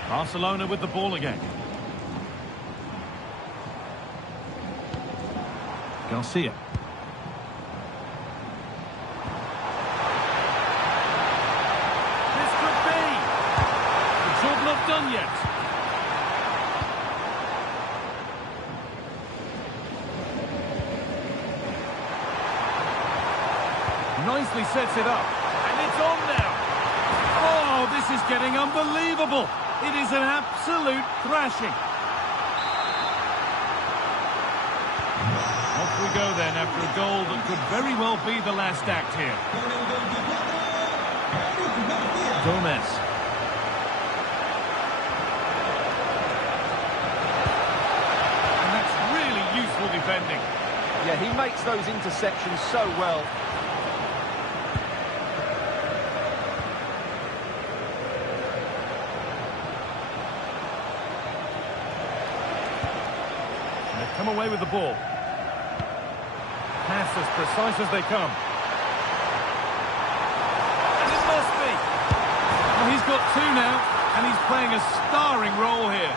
Barcelona with the ball again. Garcia. This could be. The job not done yet. nicely sets it up. And it's on now. Oh, this is getting unbelievable. It is an absolute thrashing. Off we go then after a goal that could very well be the last act here. Gomez. And that's really useful defending. Yeah, he makes those interceptions so well. They've come away with the ball. Pass as precise as they come. And it must be. Oh, he's got two now, and he's playing a starring role here.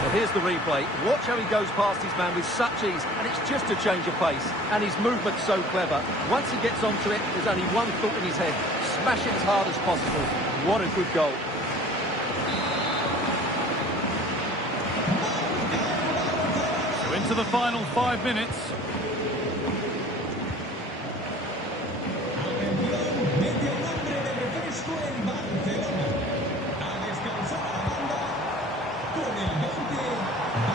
Well, here's the replay. Watch how he goes past his man with such ease, and it's just a change of pace. And his movement's so clever. Once he gets onto it, there's only one thought in his head. Smash it as hard as possible. What a good goal. So into the final 5 minutes.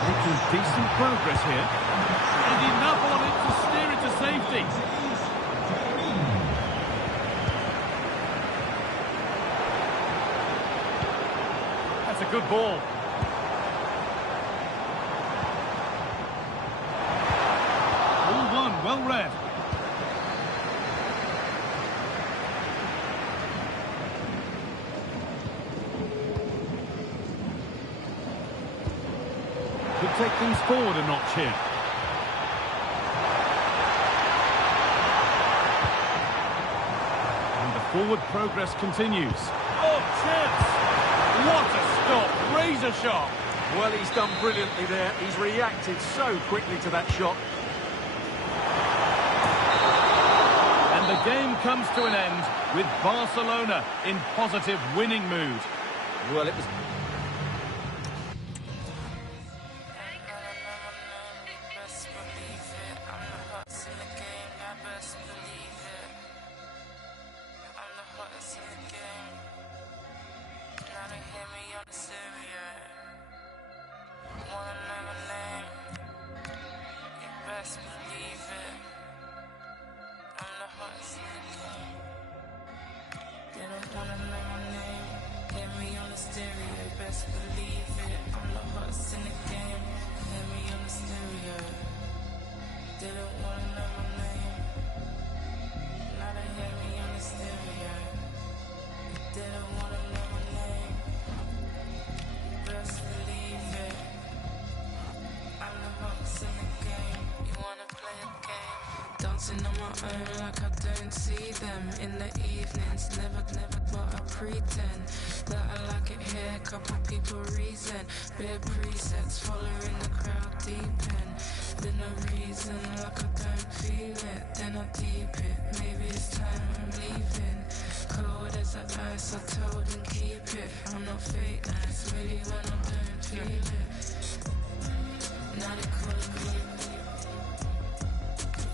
Making decent progress here. And enough on it to steer it to safety. That's a good ball. All one, well read. Could take things forward a notch here. And the forward progress continues. Oh, chance! What a stop! Razor sharp! Well, he's done brilliantly there. He's reacted so quickly to that shot. And the game comes to an end with Barcelona in positive winning mood. Well, it was... Dancing on my own like I don't see them in the evenings, never but I pretend that I like it here, couple people reason, bare presets, following the crowd deep in, then no reason like I don't feel it, then I deep it, maybe it's time I'm leaving, cold as the ice, I told them keep it, I'm not fake nice, really when I don't feel it, now they calling me.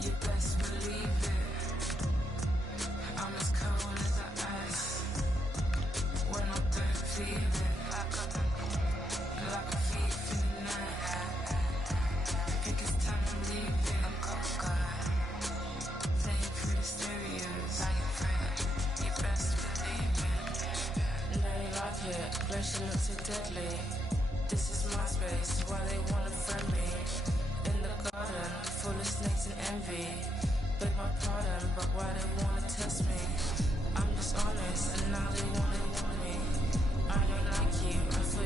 You best believe it. I'm as cold as the ice when I don't feel it. Like a thief in the night. I think it's time I'm leaving. I'm cold, playing through the stereos. You best believe it. No, they like it. Pleasure looks so deadly. This is my space. Why they wanna friend me? In the garden, full of snakes and envy. Beg my pardon, but why they wanna test